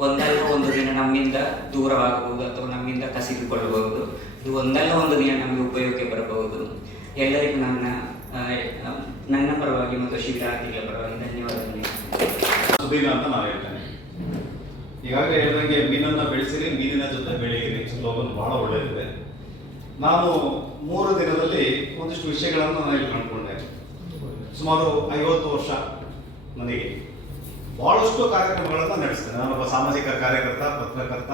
ಒಂದಲ್ಲ ಒಂದು ದಿನ ನಮ್ಮಿಂದ ದೂರವಾಗಬಹುದು ಅಥವಾ ನಮ್ಮಿಂದ ಕಸಿದುಕೊಳ್ಳಬಹುದು. ಇದು ಒಂದಲ್ಲ ಒಂದು ದಿನ ನಮಗೆ ಉಪಯೋಗಕ್ಕೆ ಬರಬಹುದು. ಎಲ್ಲರಿಗೂ ನನ್ನ ಪರವಾಗಿ ಮತ್ತು ಶಿಬಿರಾರ್ಥಿಗಳ ಪರವಾಗಿ ಧನ್ಯವಾದಗಳು. ಸುದೀನ ಅಂತ ನಾನು ಹೇಳ್ತೇನೆ. ಈಗಾಗಲೇ ಹೇಳಿದಂಗೆ ಮೀನನ್ನು ಬೆಳೆಸಿರಿ, ಮೀನಿನ ಜೊತೆ ಬೆಳೆಯಿರಿ ಸ್ಲೋಗನ್ ಬಹಳ ಒಳ್ಳೆಯದಿದೆ. ನಾನು 3 ದಿನದಲ್ಲಿ ಒಂದಿಷ್ಟು ವಿಷಯಗಳನ್ನು ನಾನು ಇಲ್ಲಿ ಕಂಡುಕೊಂಡೆ. ಸುಮಾರು 50 ವರ್ಷ ನನಗೆ ಬಹಳಷ್ಟು ಕಾರ್ಯಕ್ರಮಗಳನ್ನು ನಡೆಸ್ತೇನೆ. ನಾನೊಬ್ಬ ಸಾಮಾಜಿಕ ಕಾರ್ಯಕರ್ತ, ಪತ್ರಕರ್ತ,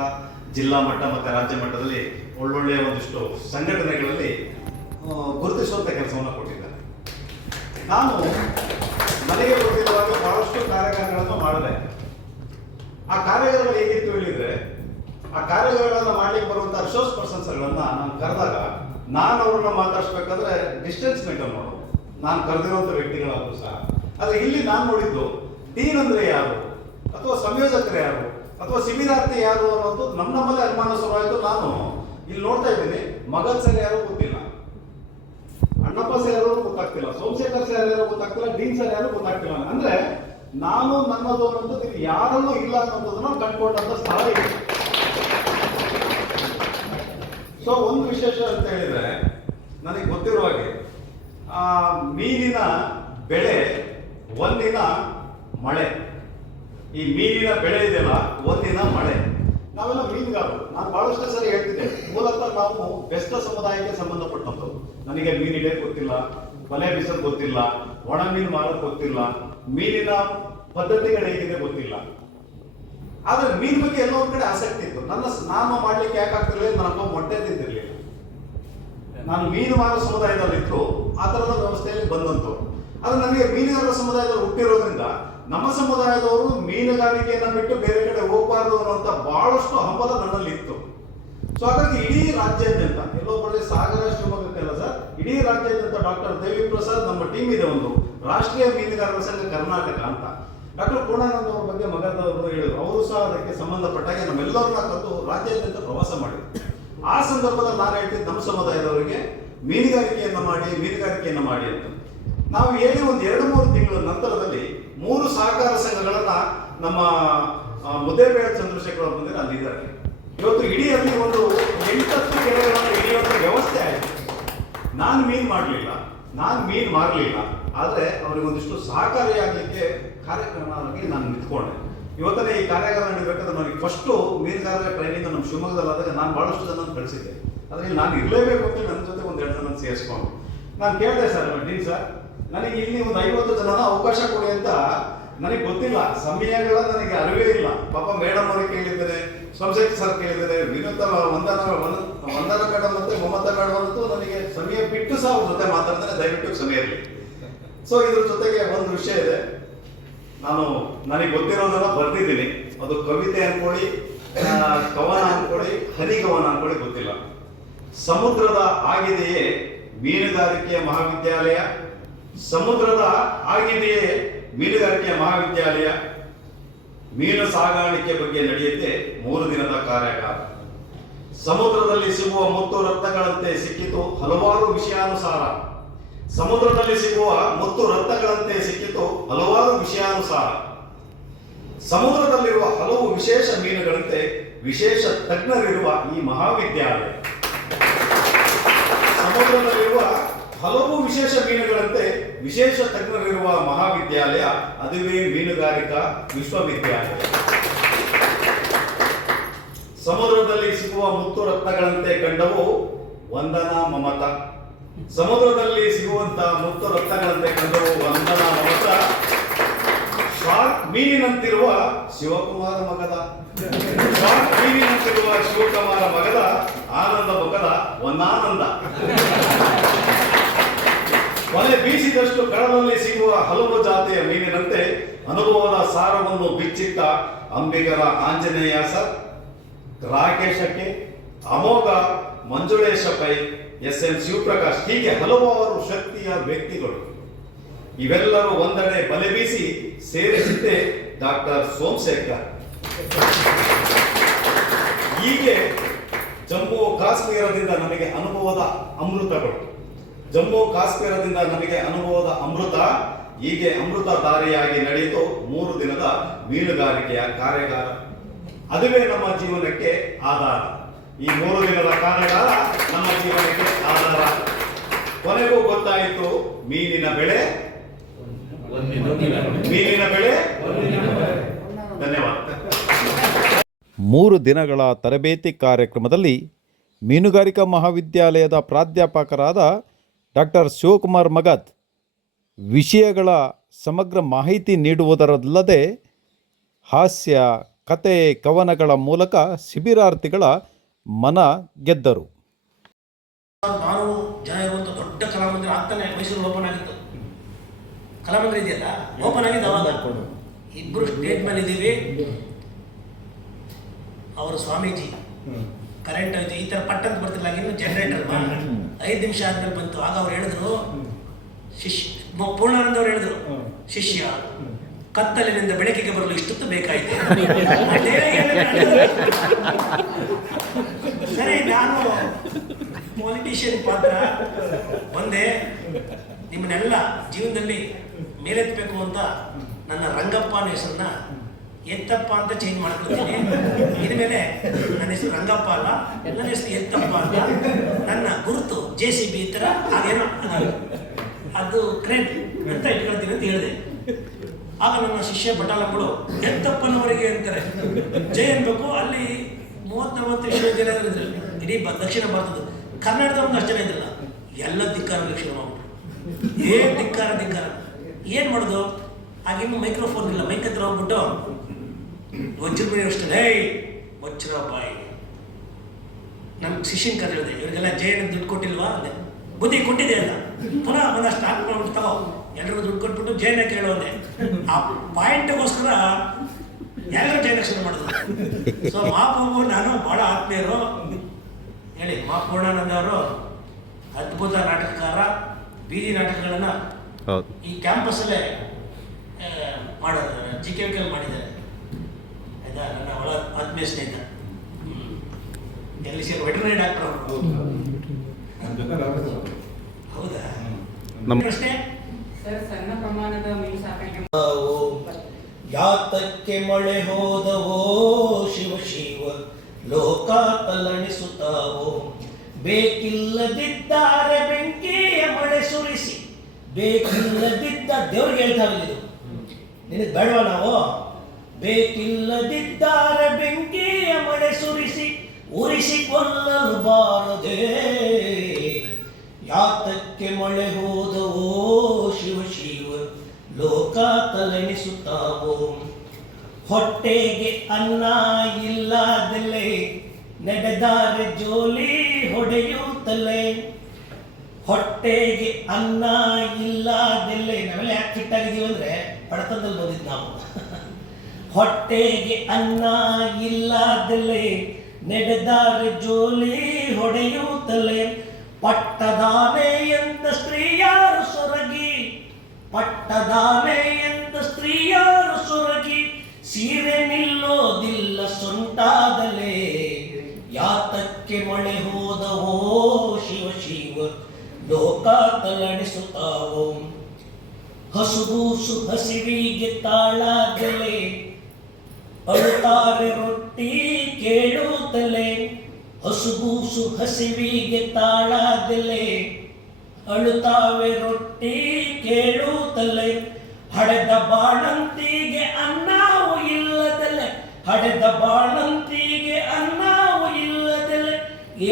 ಜಿಲ್ಲಾ ಮಟ್ಟ ಮತ್ತು ರಾಜ್ಯ ಮಟ್ಟದಲ್ಲಿ ಒಳ್ಳೊಳ್ಳೆಯ ಒಂದಿಷ್ಟು ಸಂಘಟನೆಗಳಲ್ಲಿ ಗುರುತಿಸುವಂಥ ಕೆಲಸವನ್ನು ಕೊಟ್ಟಿದ್ದಾರೆ. ನಾನು ನನಗೆ ಗೊತ್ತಿರುವಾಗ ಬಹಳಷ್ಟು ಕಾರ್ಯಕ್ರಮಗಳನ್ನು ಮಾಡಿದೆ. ಆ ಕಾರ್ಯಗಳು ಹೇಗಿತ್ತು ಹೇಳಿದ್ರೆ, ಆ ಕಾರ್ಯಗಳನ್ನು ಮಾಡ್ಲಿಕ್ಕೆ ಬರುವಂಥ ರಿಸೋರ್ಸ್ ಪರ್ಸನ್ಸ್ಗಳನ್ನ ನಾನು ಕರೆದಾಗ ನಾನು ಅವ್ರನ್ನ ಮಾತಾಡಿಸ್ಬೇಕಾದ್ರೆ ಡಿಸ್ಟೆನ್ಸ್ ಮೇಂಟೈನ್ ಮಾಡೋದು, ನಾನು ಕರೆದಿರುವಂಥ ವ್ಯಕ್ತಿಗಳಾದರೂ ಸಹ. ಆದರೆ ಇಲ್ಲಿ ನಾನು ನೋಡಿದ್ದು ಡೀನ್ ಅಂದ್ರೆ ಯಾರು, ಅಥವಾ ಸಂಯೋಜಕರು ಯಾರು, ಅಥವಾ ಶಿಬಿರಾರ್ಥಿ ಯಾರು ಅನ್ನೋದು ನಮ್ಮಲ್ಲೇ ಅನುಮಾನ ಶುರುವಾಯಿತು. ನಾನು ಇಲ್ಲಿ ನೋಡ್ತಾ ಇದ್ದೀನಿ, ಮಗನ್ ಸರ್ ಯಾರು ಗೊತ್ತಿಲ್ಲ, ಅಣ್ಣಪ್ಪ ಸರ್ ಯಾರು ಗೊತ್ತಾಗ್ತಿಲ್ಲ, ಸೋಮಶೇಖರ್ ಸರ್ ಯಾರು ಗೊತ್ತಾಗ್ತಿಲ್ಲ, ಡೀನ್ ಸರ್ ಯಾರು ಗೊತ್ತಾಗ್ತಿಲ್ಲ. ಅಂದ್ರೆ ನಾನು ನನ್ನದು ಅನ್ನೋದು ಇದು ಯಾರಲ್ಲೂ ಇಲ್ಲ ಅನ್ನೋದನ್ನ ಕಂಡುಕೊಂಡಂತ ಸ್ಥಳ ಇದೆ. ಸೊ ಒಂದು ವಿಶೇಷ ಅಂತ ಹೇಳಿದ್ರೆ, ನನಗೆ ಗೊತ್ತಿರುವ ಹಾಗೆ ಮೀನಿನ ಬೆಳೆ ಒಂದಿನ ಮಳೆ, ಈ ಮೀನಿನ ಬೆಳೆ ಇದೆಯಲ್ಲ ಒಂದಿನ ಮಳೆ. ನಾವೆಲ್ಲ ಮೀನುಗಾರರು. ನಾನು ಬಹಳಷ್ಟು ಸರಿ ಹೇಳ್ತಿದ್ದೆ, ಮೂಲತಃ ನಾವು ಬೆಸ್ತ ಸಮುದಾಯಕ್ಕೆ ಸಂಬಂಧಪಟ್ಟಂಥದ್ದು. ನನಗೆ ಮೀನಿಗೆ ಗೊತ್ತಿಲ್ಲ, ಬಲೆ ಬೀಸೋದು ಗೊತ್ತಿಲ್ಲ, ಒಣ ಮೀನು ಮಾರೋದು ಗೊತ್ತಿಲ್ಲ, ಮೀನಿನ ಪದ್ಧತಿಗಳು ಹೇಗಿದೆ ಗೊತ್ತಿಲ್ಲ. ಆದ್ರೆ ಮೀನ್ ಬಗ್ಗೆ ಎಲ್ಲೋ ಒಂದ್ ಕಡೆ ಆಸಕ್ತಿ ಇತ್ತು. ನಾನು ಮಾಡ್ಲಿಕ್ಕೆ ಯಾಕಾಗ್ತಿರ್ಲಿಲ್ಲ, ನನ್ನ ಮೊಟ್ಟೆ ತಿಂತಿರ್ಲಿಲ್ಲ. ನಾನು ಮೀನು ಮಾರೋ ಸಮುದಾಯದಲ್ಲಿತ್ತು, ಆ ತರದ ವ್ಯವಸ್ಥೆಯಲ್ಲಿ ಬಂದಂತವ್ರು. ಆದ್ರೆ ನನಗೆ ಮೀನುಗಾರರ ಸಮುದಾಯದಲ್ಲಿ ಹುಟ್ಟಿರೋದ್ರಿಂದ ನಮ್ಮ ಸಮುದಾಯದವರು ಮೀನುಗಾರಿಕೆಯನ್ನ ಬಿಟ್ಟು ಬೇರೆ ಕಡೆ ಹೋಗಬಾರ್ದು ಅನ್ನುವಂತ ಬಹಳಷ್ಟು ಹಂಬಲ ನನ್ನಲ್ಲಿ ಇತ್ತು. ಸೊ ಹಾಗಾಗಿ ಇಡೀ ರಾಜ್ಯಾದ್ಯಂತ, ಎಲ್ಲೋ ಬಳ್ಳಿ ಸಾಗರ ಶಿವಮೊಗ್ಗಕ್ಕೆಲ್ಲ ಸರ್, ಇಡೀ ರಾಜ್ಯಾದ್ಯಂತ ಡಾಕ್ಟರ್ ದೇವಿ ಪ್ರಸಾದ್ ನಮ್ಮ ಟೀಮ್ ಇದೆ, ಒಂದು ರಾಷ್ಟ್ರೀಯ ಮೀನುಗಾರರ ಸಂಘ ಕರ್ನಾಟಕ ಅಂತ. ಡಾಕ್ಟರ್ ಪೂರ್ಣಾನಂದ ಅವ್ರ ಬಗ್ಗೆ ಮಗದವರು ಹೇಳಿದ್ರು, ಅವರು ಸಹ ಅದಕ್ಕೆ ಸಂಬಂಧಪಟ್ಟಾಗೆ ನಮ್ಮೆಲ್ಲರನ್ನ ಕರೆದು ರಾಜ್ಯಾದ್ಯಂತ ಪ್ರವಾಸ ಮಾಡಿದ್ರು. ಆ ಸಂದರ್ಭದಲ್ಲಿ ನಾನು ಹೇಳ್ತಿದ್ದೆ ನಮ್ಮ ಸಮುದಾಯದವರಿಗೆ ಮೀನುಗಾರಿಕೆಯನ್ನ ಮಾಡಿ ಅಂತ. ನಾವು ಹೇಳಿ ಒಂದು 2-3 ತಿಂಗಳ ನಂತರದಲ್ಲಿ 3 ಸಹಕಾರ ಸಂಘಗಳನ್ನ ನಮ್ಮ ಮುದ್ದೇಬೇಡ ಚಂದ್ರಶೇಖರ್ ಅವರು ಬಂದಿದ್ದಾರೆ, ಅಲ್ಲಿದ್ದಾರೆ. ಇವತ್ತು ಇಡೀ ಅಲ್ಲಿ ಒಂದು 8-10 ಕೆರೆಗಳನ್ನು ಹಿಡಿಯುವಂತ ವ್ಯವಸ್ಥೆ ಆಯಿತು. ನಾನು ಮೀನು ಮಾಡಲಿಲ್ಲ, ನಾನು ಮೀನು ಮಾರಲಿಲ್ಲ, ಆದರೆ ಅವರಿಗೆ ಒಂದಿಷ್ಟು ಸಹಕಾರಿಯಾಗಲಿಕ್ಕೆ ಕಾರ್ಯಕ್ರಮವಾಗಿ ನಾನು ನಿಂತ್ಕೊಂಡೆ. ಇವತ್ತನೇ ಈ ಕಾರ್ಯಾಗಾರ ನಡೀಬೇಕಾದ್ರೆ ನನಗೆ ಫಸ್ಟು ಮೀನುಗಾರರ ಟ್ರೈನಿಂಗ್ ನಮ್ಮ ಶಿವಮೊಗ್ಗದಲ್ಲಾದಾಗ ನಾನು ಬಹಳಷ್ಟು ಜನ ಕಳಿಸಿದ್ದೆ. ಅದರಲ್ಲಿ ನಾನು ಇರಲೇಬೇಕು ಅಂತ ನನ್ನ ಜೊತೆ ಒಂದು 2 ಜನ ಸೇರಿಸ್ಕೊಂಡು ನಾನು ಕೇಳಿದೆ, ಸರ್ ಡೀನ್ ಸರ್, ನನಗೆ ಇಲ್ಲಿ ಒಂದು 50 ಜನನ ಅವಕಾಶ ಕೊಡಿ ಅಂತ. ನನಗೆ ಗೊತ್ತಿಲ್ಲ, ಸಮಯಗಳ ನನಗೆ ಅರಿವೇ ಇಲ್ಲ. ಪಾಪ ಮೇಡಮ್ ಅವ್ರಿಗೆ ಕೇಳಿದ್ದೇನೆ, ಸೋಮಶೇಖರ್ ಸರ್ ಕೇಳಿದ್ದೇನೆ, ವಂದನಾ ಮೇಡಮ್ ಮತ್ತೆ ಮಮತಾ ಮೇಡಮ್ ಅಂತೂ ನನಗೆ ಸಮಯ ಬಿಟ್ಟು ಸಹ ಅವ್ರ ಜೊತೆ ಮಾತಾಡ್ತಾನೆ, ದಯವಿಟ್ಟು ಸಮಯ ಇರಲಿ. ಸೊ ಇದ್ರ ಜೊತೆಗೆ ಒಂದು ವಿಷಯ ಇದೆ, ನನಗೆ ಗೊತ್ತಿರೋದನ್ನ ಬರ್ತಿದ್ದೀನಿ. ಅದು ಕವಿತೆ ಅನ್ಕೊಳ್ಳಿ, ಕವನ ಅನ್ಕೊಳ್ಳಿ, ಹರಿಕವನ ಅನ್ಕೊಳ್ಳಿ, ಗೊತ್ತಿಲ್ಲ. ಸಮುದ್ರದ ಆಗಿದೆಯೇ ಮೀನುಗಾರಿಕೆಯ ಮಹಾವಿದ್ಯಾಲಯ, ಸಮುದ್ರದ ಆಗಿದೆಯೇ ಮೀನುಗಾರಿಕೆಯ ಮಹಾವಿದ್ಯಾಲಯ, ಮೀನು ಸಾಗಾಣಿಕೆ ಬಗ್ಗೆ ನಡೆಯುತ್ತೆ 3 ದಿನದ ಕಾರ್ಯಾಗಾರ. ಸಮುದ್ರದಲ್ಲಿ ಸಿಗುವ ಮುತ್ತು ರತ್ನಗಳಂತೆ ಸಿಕ್ಕಿತು ಹಲವಾರು ವಿಷಯಾನುಸಾರ. ಸಮುದ್ರದಲ್ಲಿ ಸಿಗುವ ಮುತ್ತು ರತ್ನಗಳಂತೆ ಸಿಕ್ಕಿತು ಹಲವಾರು ವಿಷಯಾನುಸಾರ. ಸಮುದ್ರದಲ್ಲಿರುವ ಹಲವು ವಿಶೇಷ ಮೀನುಗಳಂತೆ ವಿಶೇಷ ತಜ್ಞರಿರುವ ಈ ಮಹಾವಿದ್ಯಾಲಯ. ಸಮುದ್ರದಲ್ಲಿರುವ ಹಲವು ವಿಶೇಷ ಮೀನುಗಳಂತೆ ವಿಶೇಷ ತಜ್ಞರಿರುವ ಮಹಾವಿದ್ಯಾಲಯ, ಅದುವೇ ಮೀನುಗಾರಿಕಾ ವಿಶ್ವವಿದ್ಯಾಲಯ. ಸಮುದ್ರದಲ್ಲಿ ಸಿಗುವ ಮುತ್ತು ರತ್ನಗಳಂತೆ ಕಂಡವು ವಂದನಾ ಮಮತಾ. ಸಮುದ್ರದಲ್ಲಿ ಸಿಗುವಂತಹ ಮುತ್ತು ರತ್ನಗಳಂತೆ ಕಂಡವು ವಂದನಾ ಮಮತಾ. ಶಾರ್ಕ್ ಮೀನಿನಂತಿರುವ ಶಿವಕುಮಾರ ಮಗದ, ಶಾರ್ಕ್ ಮೀನಿನಂತಿರುವ ಶಿವಕುಮಾರ ಮಗದ ಆನಂದ ಮುಖದ ವನ್ನಾನಂದ. ಮಳೆ ಬೀಸಿದಷ್ಟು ಕಡಲಲ್ಲಿ ಸಿಗುವ ಹಲವು ಜಾತಿಯ ಮೀನಿನಂತೆ ಅನುಭವದ ಸಾರವನ್ನು ಬಿಚ್ಚಿಟ್ಟ ಅಂಬಿಗರ ಆಂಜನೇಯ ಸರ್, ರಾಕೇಶಕ್ಕೆ ಅಮೋಘ ಮಂಜುಳೇಶ ಪೈ, SM ಶಿವಪ್ರಕಾಶ್, ಹೀಗೆ ಹಲವಾರು ಶಕ್ತಿಯ ವ್ಯಕ್ತಿಗಳು. ಇವೆಲ್ಲರೂ ಒಂದೆಡೆ ಬಲೆ ಬೀಸಿ ಸೇರಿಸಿದ್ದೆ ಡಾಕ್ಟರ್ ಸೋಮಶೇಖರ್. ಹೀಗೆ ಜಮ್ಮು ಕಾಶ್ಮೀರದಿಂದ ನಮಗೆ ಅನುಭವದ ಅಮೃತಗಳು, ಜಮ್ಮು ಕಾಶ್ಮೀರದಿಂದ ನಮಗೆ ಅನುಭವದ ಅಮೃತ ಹೀಗೆ ಅಮೃತಧಾರಿಯಾಗಿ ನಡೆಯಿತು 3 ದಿನದ ಮೀನುಗಾರಿಕೆಯ ಕಾರ್ಯಾಗಾರ. ಅದುವೇ ನಮ್ಮ ಜೀವನಕ್ಕೆ ಆಧಾರ. ಈ 3 ದಿನದ ಕಾರ್ಯಾಗಾರ ನಮ್ಮ ಜೀವನಕ್ಕೆ ಆಧಾರ. ಕೊನೆಗೂ ಗೊತ್ತಾಯಿತು ಮೀನಿನ ಬೆಳೆ. ಧನ್ಯವಾದ. 3 ದಿನಗಳ ತರಬೇತಿ ಕಾರ್ಯಕ್ರಮದಲ್ಲಿ ಮೀನುಗಾರಿಕಾ ಮಹಾವಿದ್ಯಾಲಯದ ಪ್ರಾಧ್ಯಾಪಕರಾದ ಡಾಕ್ಟರ್ ಶಿವಕುಮಾರ್ ಮಗದ್ ವಿಷಯಗಳ ಸಮಗ್ರ ಮಾಹಿತಿ ನೀಡುವುದರಲ್ಲದೆ ಹಾಸ್ಯ, ಕತೆ, ಕವನಗಳ ಮೂಲಕ ಶಿಬಿರಾರ್ಥಿಗಳ ಮನ ಗೆದ್ದರು. ನಾನು ಜನ ಇರುವಂಥ ದೊಡ್ಡ ಕಲಾಮಂದಿರ ಆಗ್ತಾನೆ ಮೈಸೂರು ಓಪನ್ ಆಗಿತ್ತು. ಕಲಾಮಂದಿರ ಇದೆಯಲ್ಲ, ಓಪನ್ ಆಗಿದ್ದು ಅವಾಗ. ಇಬ್ಬರು ಸ್ಟೇಜ್ ಮೇಲೆ ಇದ್ದೀವಿ. ಅವರು ಸ್ವಾಮೀಜಿ ಕರೆಂಟ್ ಆಯ್ತು, ಈ ಥರ ಪಟ್ಟಂತ ಬರ್ತಿಲ್ಲ, ಇನ್ನು ಜನರೇಟರ್ 5 ನಿಮಿಷ ಆದ್ಮೇಲೆ ಬಂತು. ಆಗ ಅವ್ರು ಹೇಳಿದ್ರು, ಪೂರ್ಣಾನಂದ ಅವ್ರು ಹೇಳಿದ್ರು, ಶಿಷ್ಯ ಕತ್ತಲಿನಿಂದ ಬೆಳಕಿಗೆ ಬರಲು ಇಷ್ಟೊತ್ತು ಬೇಕಾಯಿತು. ಸರಿ, ನಾನು ಪೊಲಿಟಿಷಿಯನ್ ಪಾತ್ರ ಬಂದೆ. ನಿಮ್ಮನ್ನೆಲ್ಲ ಜೀವನದಲ್ಲಿ ಮೇಲೆತ್ತಬೇಕು ಅಂತ ನನ್ನ ರಂಗಪ್ಪ ಅನ್ನೋ ಹೆಸರನ್ನ ಎತ್ತಪ್ಪ ಅಂತ ಚೇಂಜ್ ಮಾಡ್ಕೊಳ್ತೀನಿ. ಇನ್ಮೇಲೆ ನನ್ನ ಹೆಸರು ರಂಗಪ್ಪ ಅಲ್ಲ, ನನ್ನ ಹೆಸರು ಎತ್ತಪ್ಪ ಅಂತ. ನನ್ನ ಗುರುತು JCB ಈ ಥರ ಹಾಗೇನೋ ಅದು ಕ್ರೇಟ್ ಅಂತ ಇಟ್ಕೊಳ್ತೀನಿ ಅಂತ ಹೇಳಿದೆ. ಆಗ ನನ್ನ ಶಿಷ್ಯ ಬಟಾಲಗಳು ಎತ್ತಪ್ಪನವರಿಗೆ ಅಂತಾರೆ, ಜೈ ಅನ್ಬೇಕು. ಅಲ್ಲಿ 30-40 ವಿಶ್ವವಿದ್ಯಾಲಯ ಇದ್ರು ಇಡೀ ದಕ್ಷಿಣ ಭಾರತದ. ಕರ್ನಾಟಕದ ಅಷ್ಟು ಜನ ಇದ್ರಲ್ಲ, ಎಲ್ಲ ಧಿಕ್ಕಾರ ಲಕ್ಷಣ ಮಾಡ್ಬಿಟ್ರು. ಧಿಕ್ಕಾರ ಏನು ಮಾಡೋದು? ಆಗಿನ್ನು ಮೈಕ್ರೋಫೋನ್ ಇಲ್ಲ. ಮೈಕ್ ಹತ್ರ ಹೋಗ್ಬಿಟ್ಟು ವಜ್ರ ಮನೆ ಅಷ್ಟೇ, ಹೇ ವಜ್ರ ಬಾಯಿ ನಮ್ಮ ಶಿಷ್ಯನ ಕತೆ ಹೇಳಿದೆ. ಇವ್ರಿಗೆಲ್ಲ ಜೈನ ದುಡ್ಡು ಕೊಟ್ಟಿಲ್ವಾ ಅಂದೆ. ಬುದ್ಧಿ ಕೊಟ್ಟಿದೆ ಅಲ್ಲ, ಪುನಃ ಒಂದಷ್ಟು ಸ್ಟಾರ್ಟ್ ಮಾಡ್ಬಿಟ್ಟು ತಗೋ, ಎಲ್ರಿಗೂ ದುಡ್ಡು ಕೊಟ್ಬಿಟ್ಟು ಜೈನ ಕೇಳೋದೆ. ಆ ಪಾಯಿಂಟ್ಗೋಸ್ಕರ ಎಲ್ಲರೂ ಜೈನ ಶುರು ಮಾಡಿದ್ರು. ಸೊ ಮಹಾಪ್ರಭು ನಾನು ಭಾಳ ಆತ್ಮೀಯರು ಹೇಳಿ. ಪೂರ್ಣಾನಂದ ಅವರು ಅದ್ಭುತ ನಾಟಕಕಾರ, ಬೀದಿ ನಾಟಕಗಳನ್ನು ಈ ಕ್ಯಾಂಪಸ್ಸಲ್ಲೇ ಮಾಡೋದು. JKV ಮಾಡಿದ್ದಾರೆ. ಆಯ್ತಾ, ನನ್ನ ಒಳ ಆತ್ಮೀಯ ಸ್ನೇಹಿತ. ಎಲ್ಲಿ ಸೇರಿ ವೆಟರ್ನರಿ ಡಾಕ್ಟರ್ ಅವರು. ಹೌದಾ? ಪ್ರಶ್ನೆ ಸಣ್ಣ ಪ್ರಮಾಣದ ಮೀನು ಸಾಕಾಣಿಕೆ ಯಾತಕ್ಕೆ ಮಳೆ ಹೋದವೋ ಶಿವ ಶಿವ ಲೋಕ ತಲ್ಲಣಿಸುತ್ತಾವೋ. ಬೇಕಿಲ್ಲದಿದ್ದಾರೆ ಬೆಂಕಿಯ ಮಳೆ ಸುರಿಸಿ, ಬೇಕಿಲ್ಲದಿದ್ದ ದೇವ್ರಿಗೆ ಹೇಳ್ತಾ ಇದ್ದು ನಿನಗೆ ಬೇಡವಾ ನಾವು. ಬೇಕಿಲ್ಲದಿದ್ದಾರೆ ಬೆಂಕಿಯ ಮಳೆ ಸುರಿಸಿ, ಉರಿಸಿಕೊಳ್ಳಲು ಬಾರದೆ. ಯಾತಕ್ಕೆ ಮಳೆ ಹೋದವೋ ಶಿವ ಶಿವ ಲೋಕ ತಲೆಣಿಸುತ್ತಾವೋ. ಹೊಟ್ಟೆಗೆ ಅನ್ನ ಇಲ್ಲದಲೆ ನಡೆದಾರೆ ಜೋಲಿ ಹೊಡೆಯುತ್ತಲೇ. ಹೊಟ್ಟೆಗೆ ಅನ್ನ ಇಲ್ಲದೆಲೆ. ನಾವೆಲ್ಲ ಯಾಕೆ ಫಿಟ್ಟಾಗಿದ್ದೀವಿ ಅಂದರೆ ಬಡತನದಲ್ಲಿ ಬಂದಿದ್ದು ನಾವು. ಹೊಟ್ಟೆಗೆ ಅನ್ನ ಇಲ್ಲದೆಲೆ ನಡೆದಾರೆ ಜೋಲಿ ಹೊಡೆಯುತ್ತಲೇ. ಪಟ್ಟದಾನೆ ಎಂದ ಸ್ತ್ರೀಯಾರು ಸೊರಗಿ, ಪಟ್ಟದಾನೆ ಎಂದ ಸ್ತ್ರೀಯಾರು ಸೊರಗಿ, ಸೀರೆ ನಿಲ್ಲೋದಿಲ್ಲ ಸೊಂಟಾದಲೇ. ಯಾತಕ್ಕೆ ಮಳೆ ಹೋದವೋ ಶಿವ ಶಿವ ಲೋಕ ತಲ್ಲಣಿಸುತ್ತಾವೋ. ಹಸುಗೂಸು ಹಸಿವಿಗೆ ತಾಳಾಗಲೇ, ಅಳುತ್ತಾರೆ ರೊಟ್ಟಿ ಕೇಳುತ್ತಲೇ. ಹಸುಗೂಸು ಹಸಿವಿಗೆ ತಾಳಾಗಲೇ, ಅಳುತ್ತಾವೆ ರೊಟ್ಟಿ ಕೇಳುತ್ತಲೇ. ಹಡೆದ ಬಾಣಂತಿಗೆ ಅನ್ನವು ಇಲ್ಲದಲೆ, ಹಡೆದ ಬಾಣಂತಿಗೆ ಅನ್ನವು ಇಲ್ಲದಲೆ.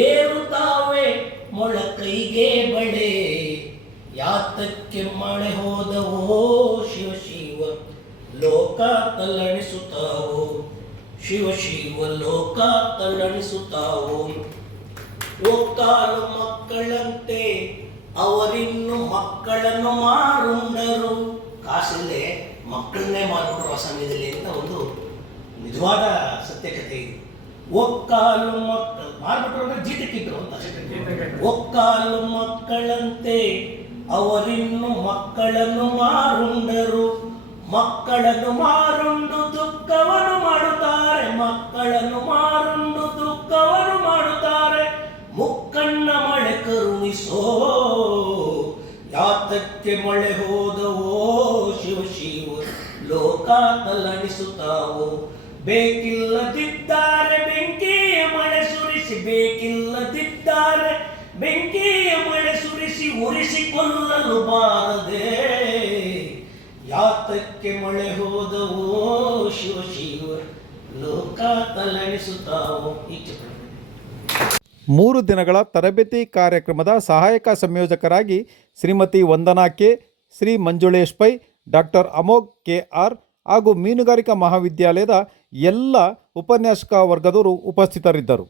ಏರುತ್ತಾವೆ ಮೊಳಕೈಗೆ ಬಳೆ. ಯಾತಕ್ಕೆ ಮಳೆ ಹೋದವೋ ಶಿವ ಶಿವ ಲೋಕ ತಲ್ಲಣಿಸುತ್ತಾವೋ. ಶಿವ ಶಿವ ಲೋಕ ತಲ್ಲಣಿಸುತ್ತಾವೋ. ಒಕ್ಕಾಲು ಮಕ್ಕಳಂತೆ ಅವರಿನ್ನು ಮಕ್ಕಳನ್ನು ಮಾರುಂಡರು. ಕಾಸಲ್ಲೇ ಮಕ್ಕಳನ್ನೇ ಮಾರ್ಬಿಟ್ರು ಆ ಸಮಯದಲ್ಲಿ ಅಂತ ಒಂದು ನಿಜವಾದ ಸತ್ಯಕತೆ ಇದು. ಒಕ್ಕಾಲು ಮಕ್ಕಳು ಮಾರ್ಬಿಟ್ರು ಅಂದ್ರೆ ಜೀತಕ್ಕಿದ್ರು ಅಂತ. ಒಕ್ಕಾಲು ಮಕ್ಕಳಂತೆ ಅವರಿನ್ನು ಮಕ್ಕಳನ್ನು ಮಾರುಂಡರು, ಮಕ್ಕಳನ್ನು ಮಾರುಂಡು ದುಃಖವನ್ನು ಮಾಡುತ್ತಾರೆ, ಮಕ್ಕಳನ್ನು ಮಾರುಂಡು ದುಃಖವನ್ನು ಮಾಡುತ್ತಾರೆ. ಮುಕ್ಕಣ್ಣ ಮಳೆ ಕರುಣಿಸೋ ಯಾತಕ್ಕೆ ಮಳೆ ಹೋದವೋ ಶಿವ ಶಿವ ಲೋಕ ತಲ್ಲಣಿಸುತ್ತಾವೋ. ಬೇಕಿಲ್ಲದಿದ್ದಾರೆ ಬೆಂಕಿಯ ಮಳೆ ಸುರಿಸಿ, ಬೇಕಿಲ್ಲದಿದ್ದಾರೆ ಬೆಂಕಿಯ ಮಳೆ ಸುರಿಸಿ ಉರಿಸಿಕೊಳ್ಳಲು ಬಾರದೆ. ಯಾತಕ್ಕೆ ಮಳೆ ಹೋದವೋ ಶಿವ ಶಿವ ಲೋಕ ತಲ್ಲಣಿಸುತ್ತಾವೋ. ಈಚೆ 3 ದಿನಗಳ ತರಬೇತಿ ಕಾರ್ಯಕ್ರಮದ ಸಹಾಯಕ ಸಂಯೋಜಕರಾಗಿ Shrimati Vandana K, Shri Manjulesh Pai, doctor Amogh KR ಹಾಗೂ ಮೀನುಗಾರಿಕಾ ಮಹಾವಿದ್ಯಾಲಯದ ಎಲ್ಲ ಉಪನ್ಯಾಸಕ ವರ್ಗದವರು ಉಪಸ್ಥಿತರಿದ್ದರು.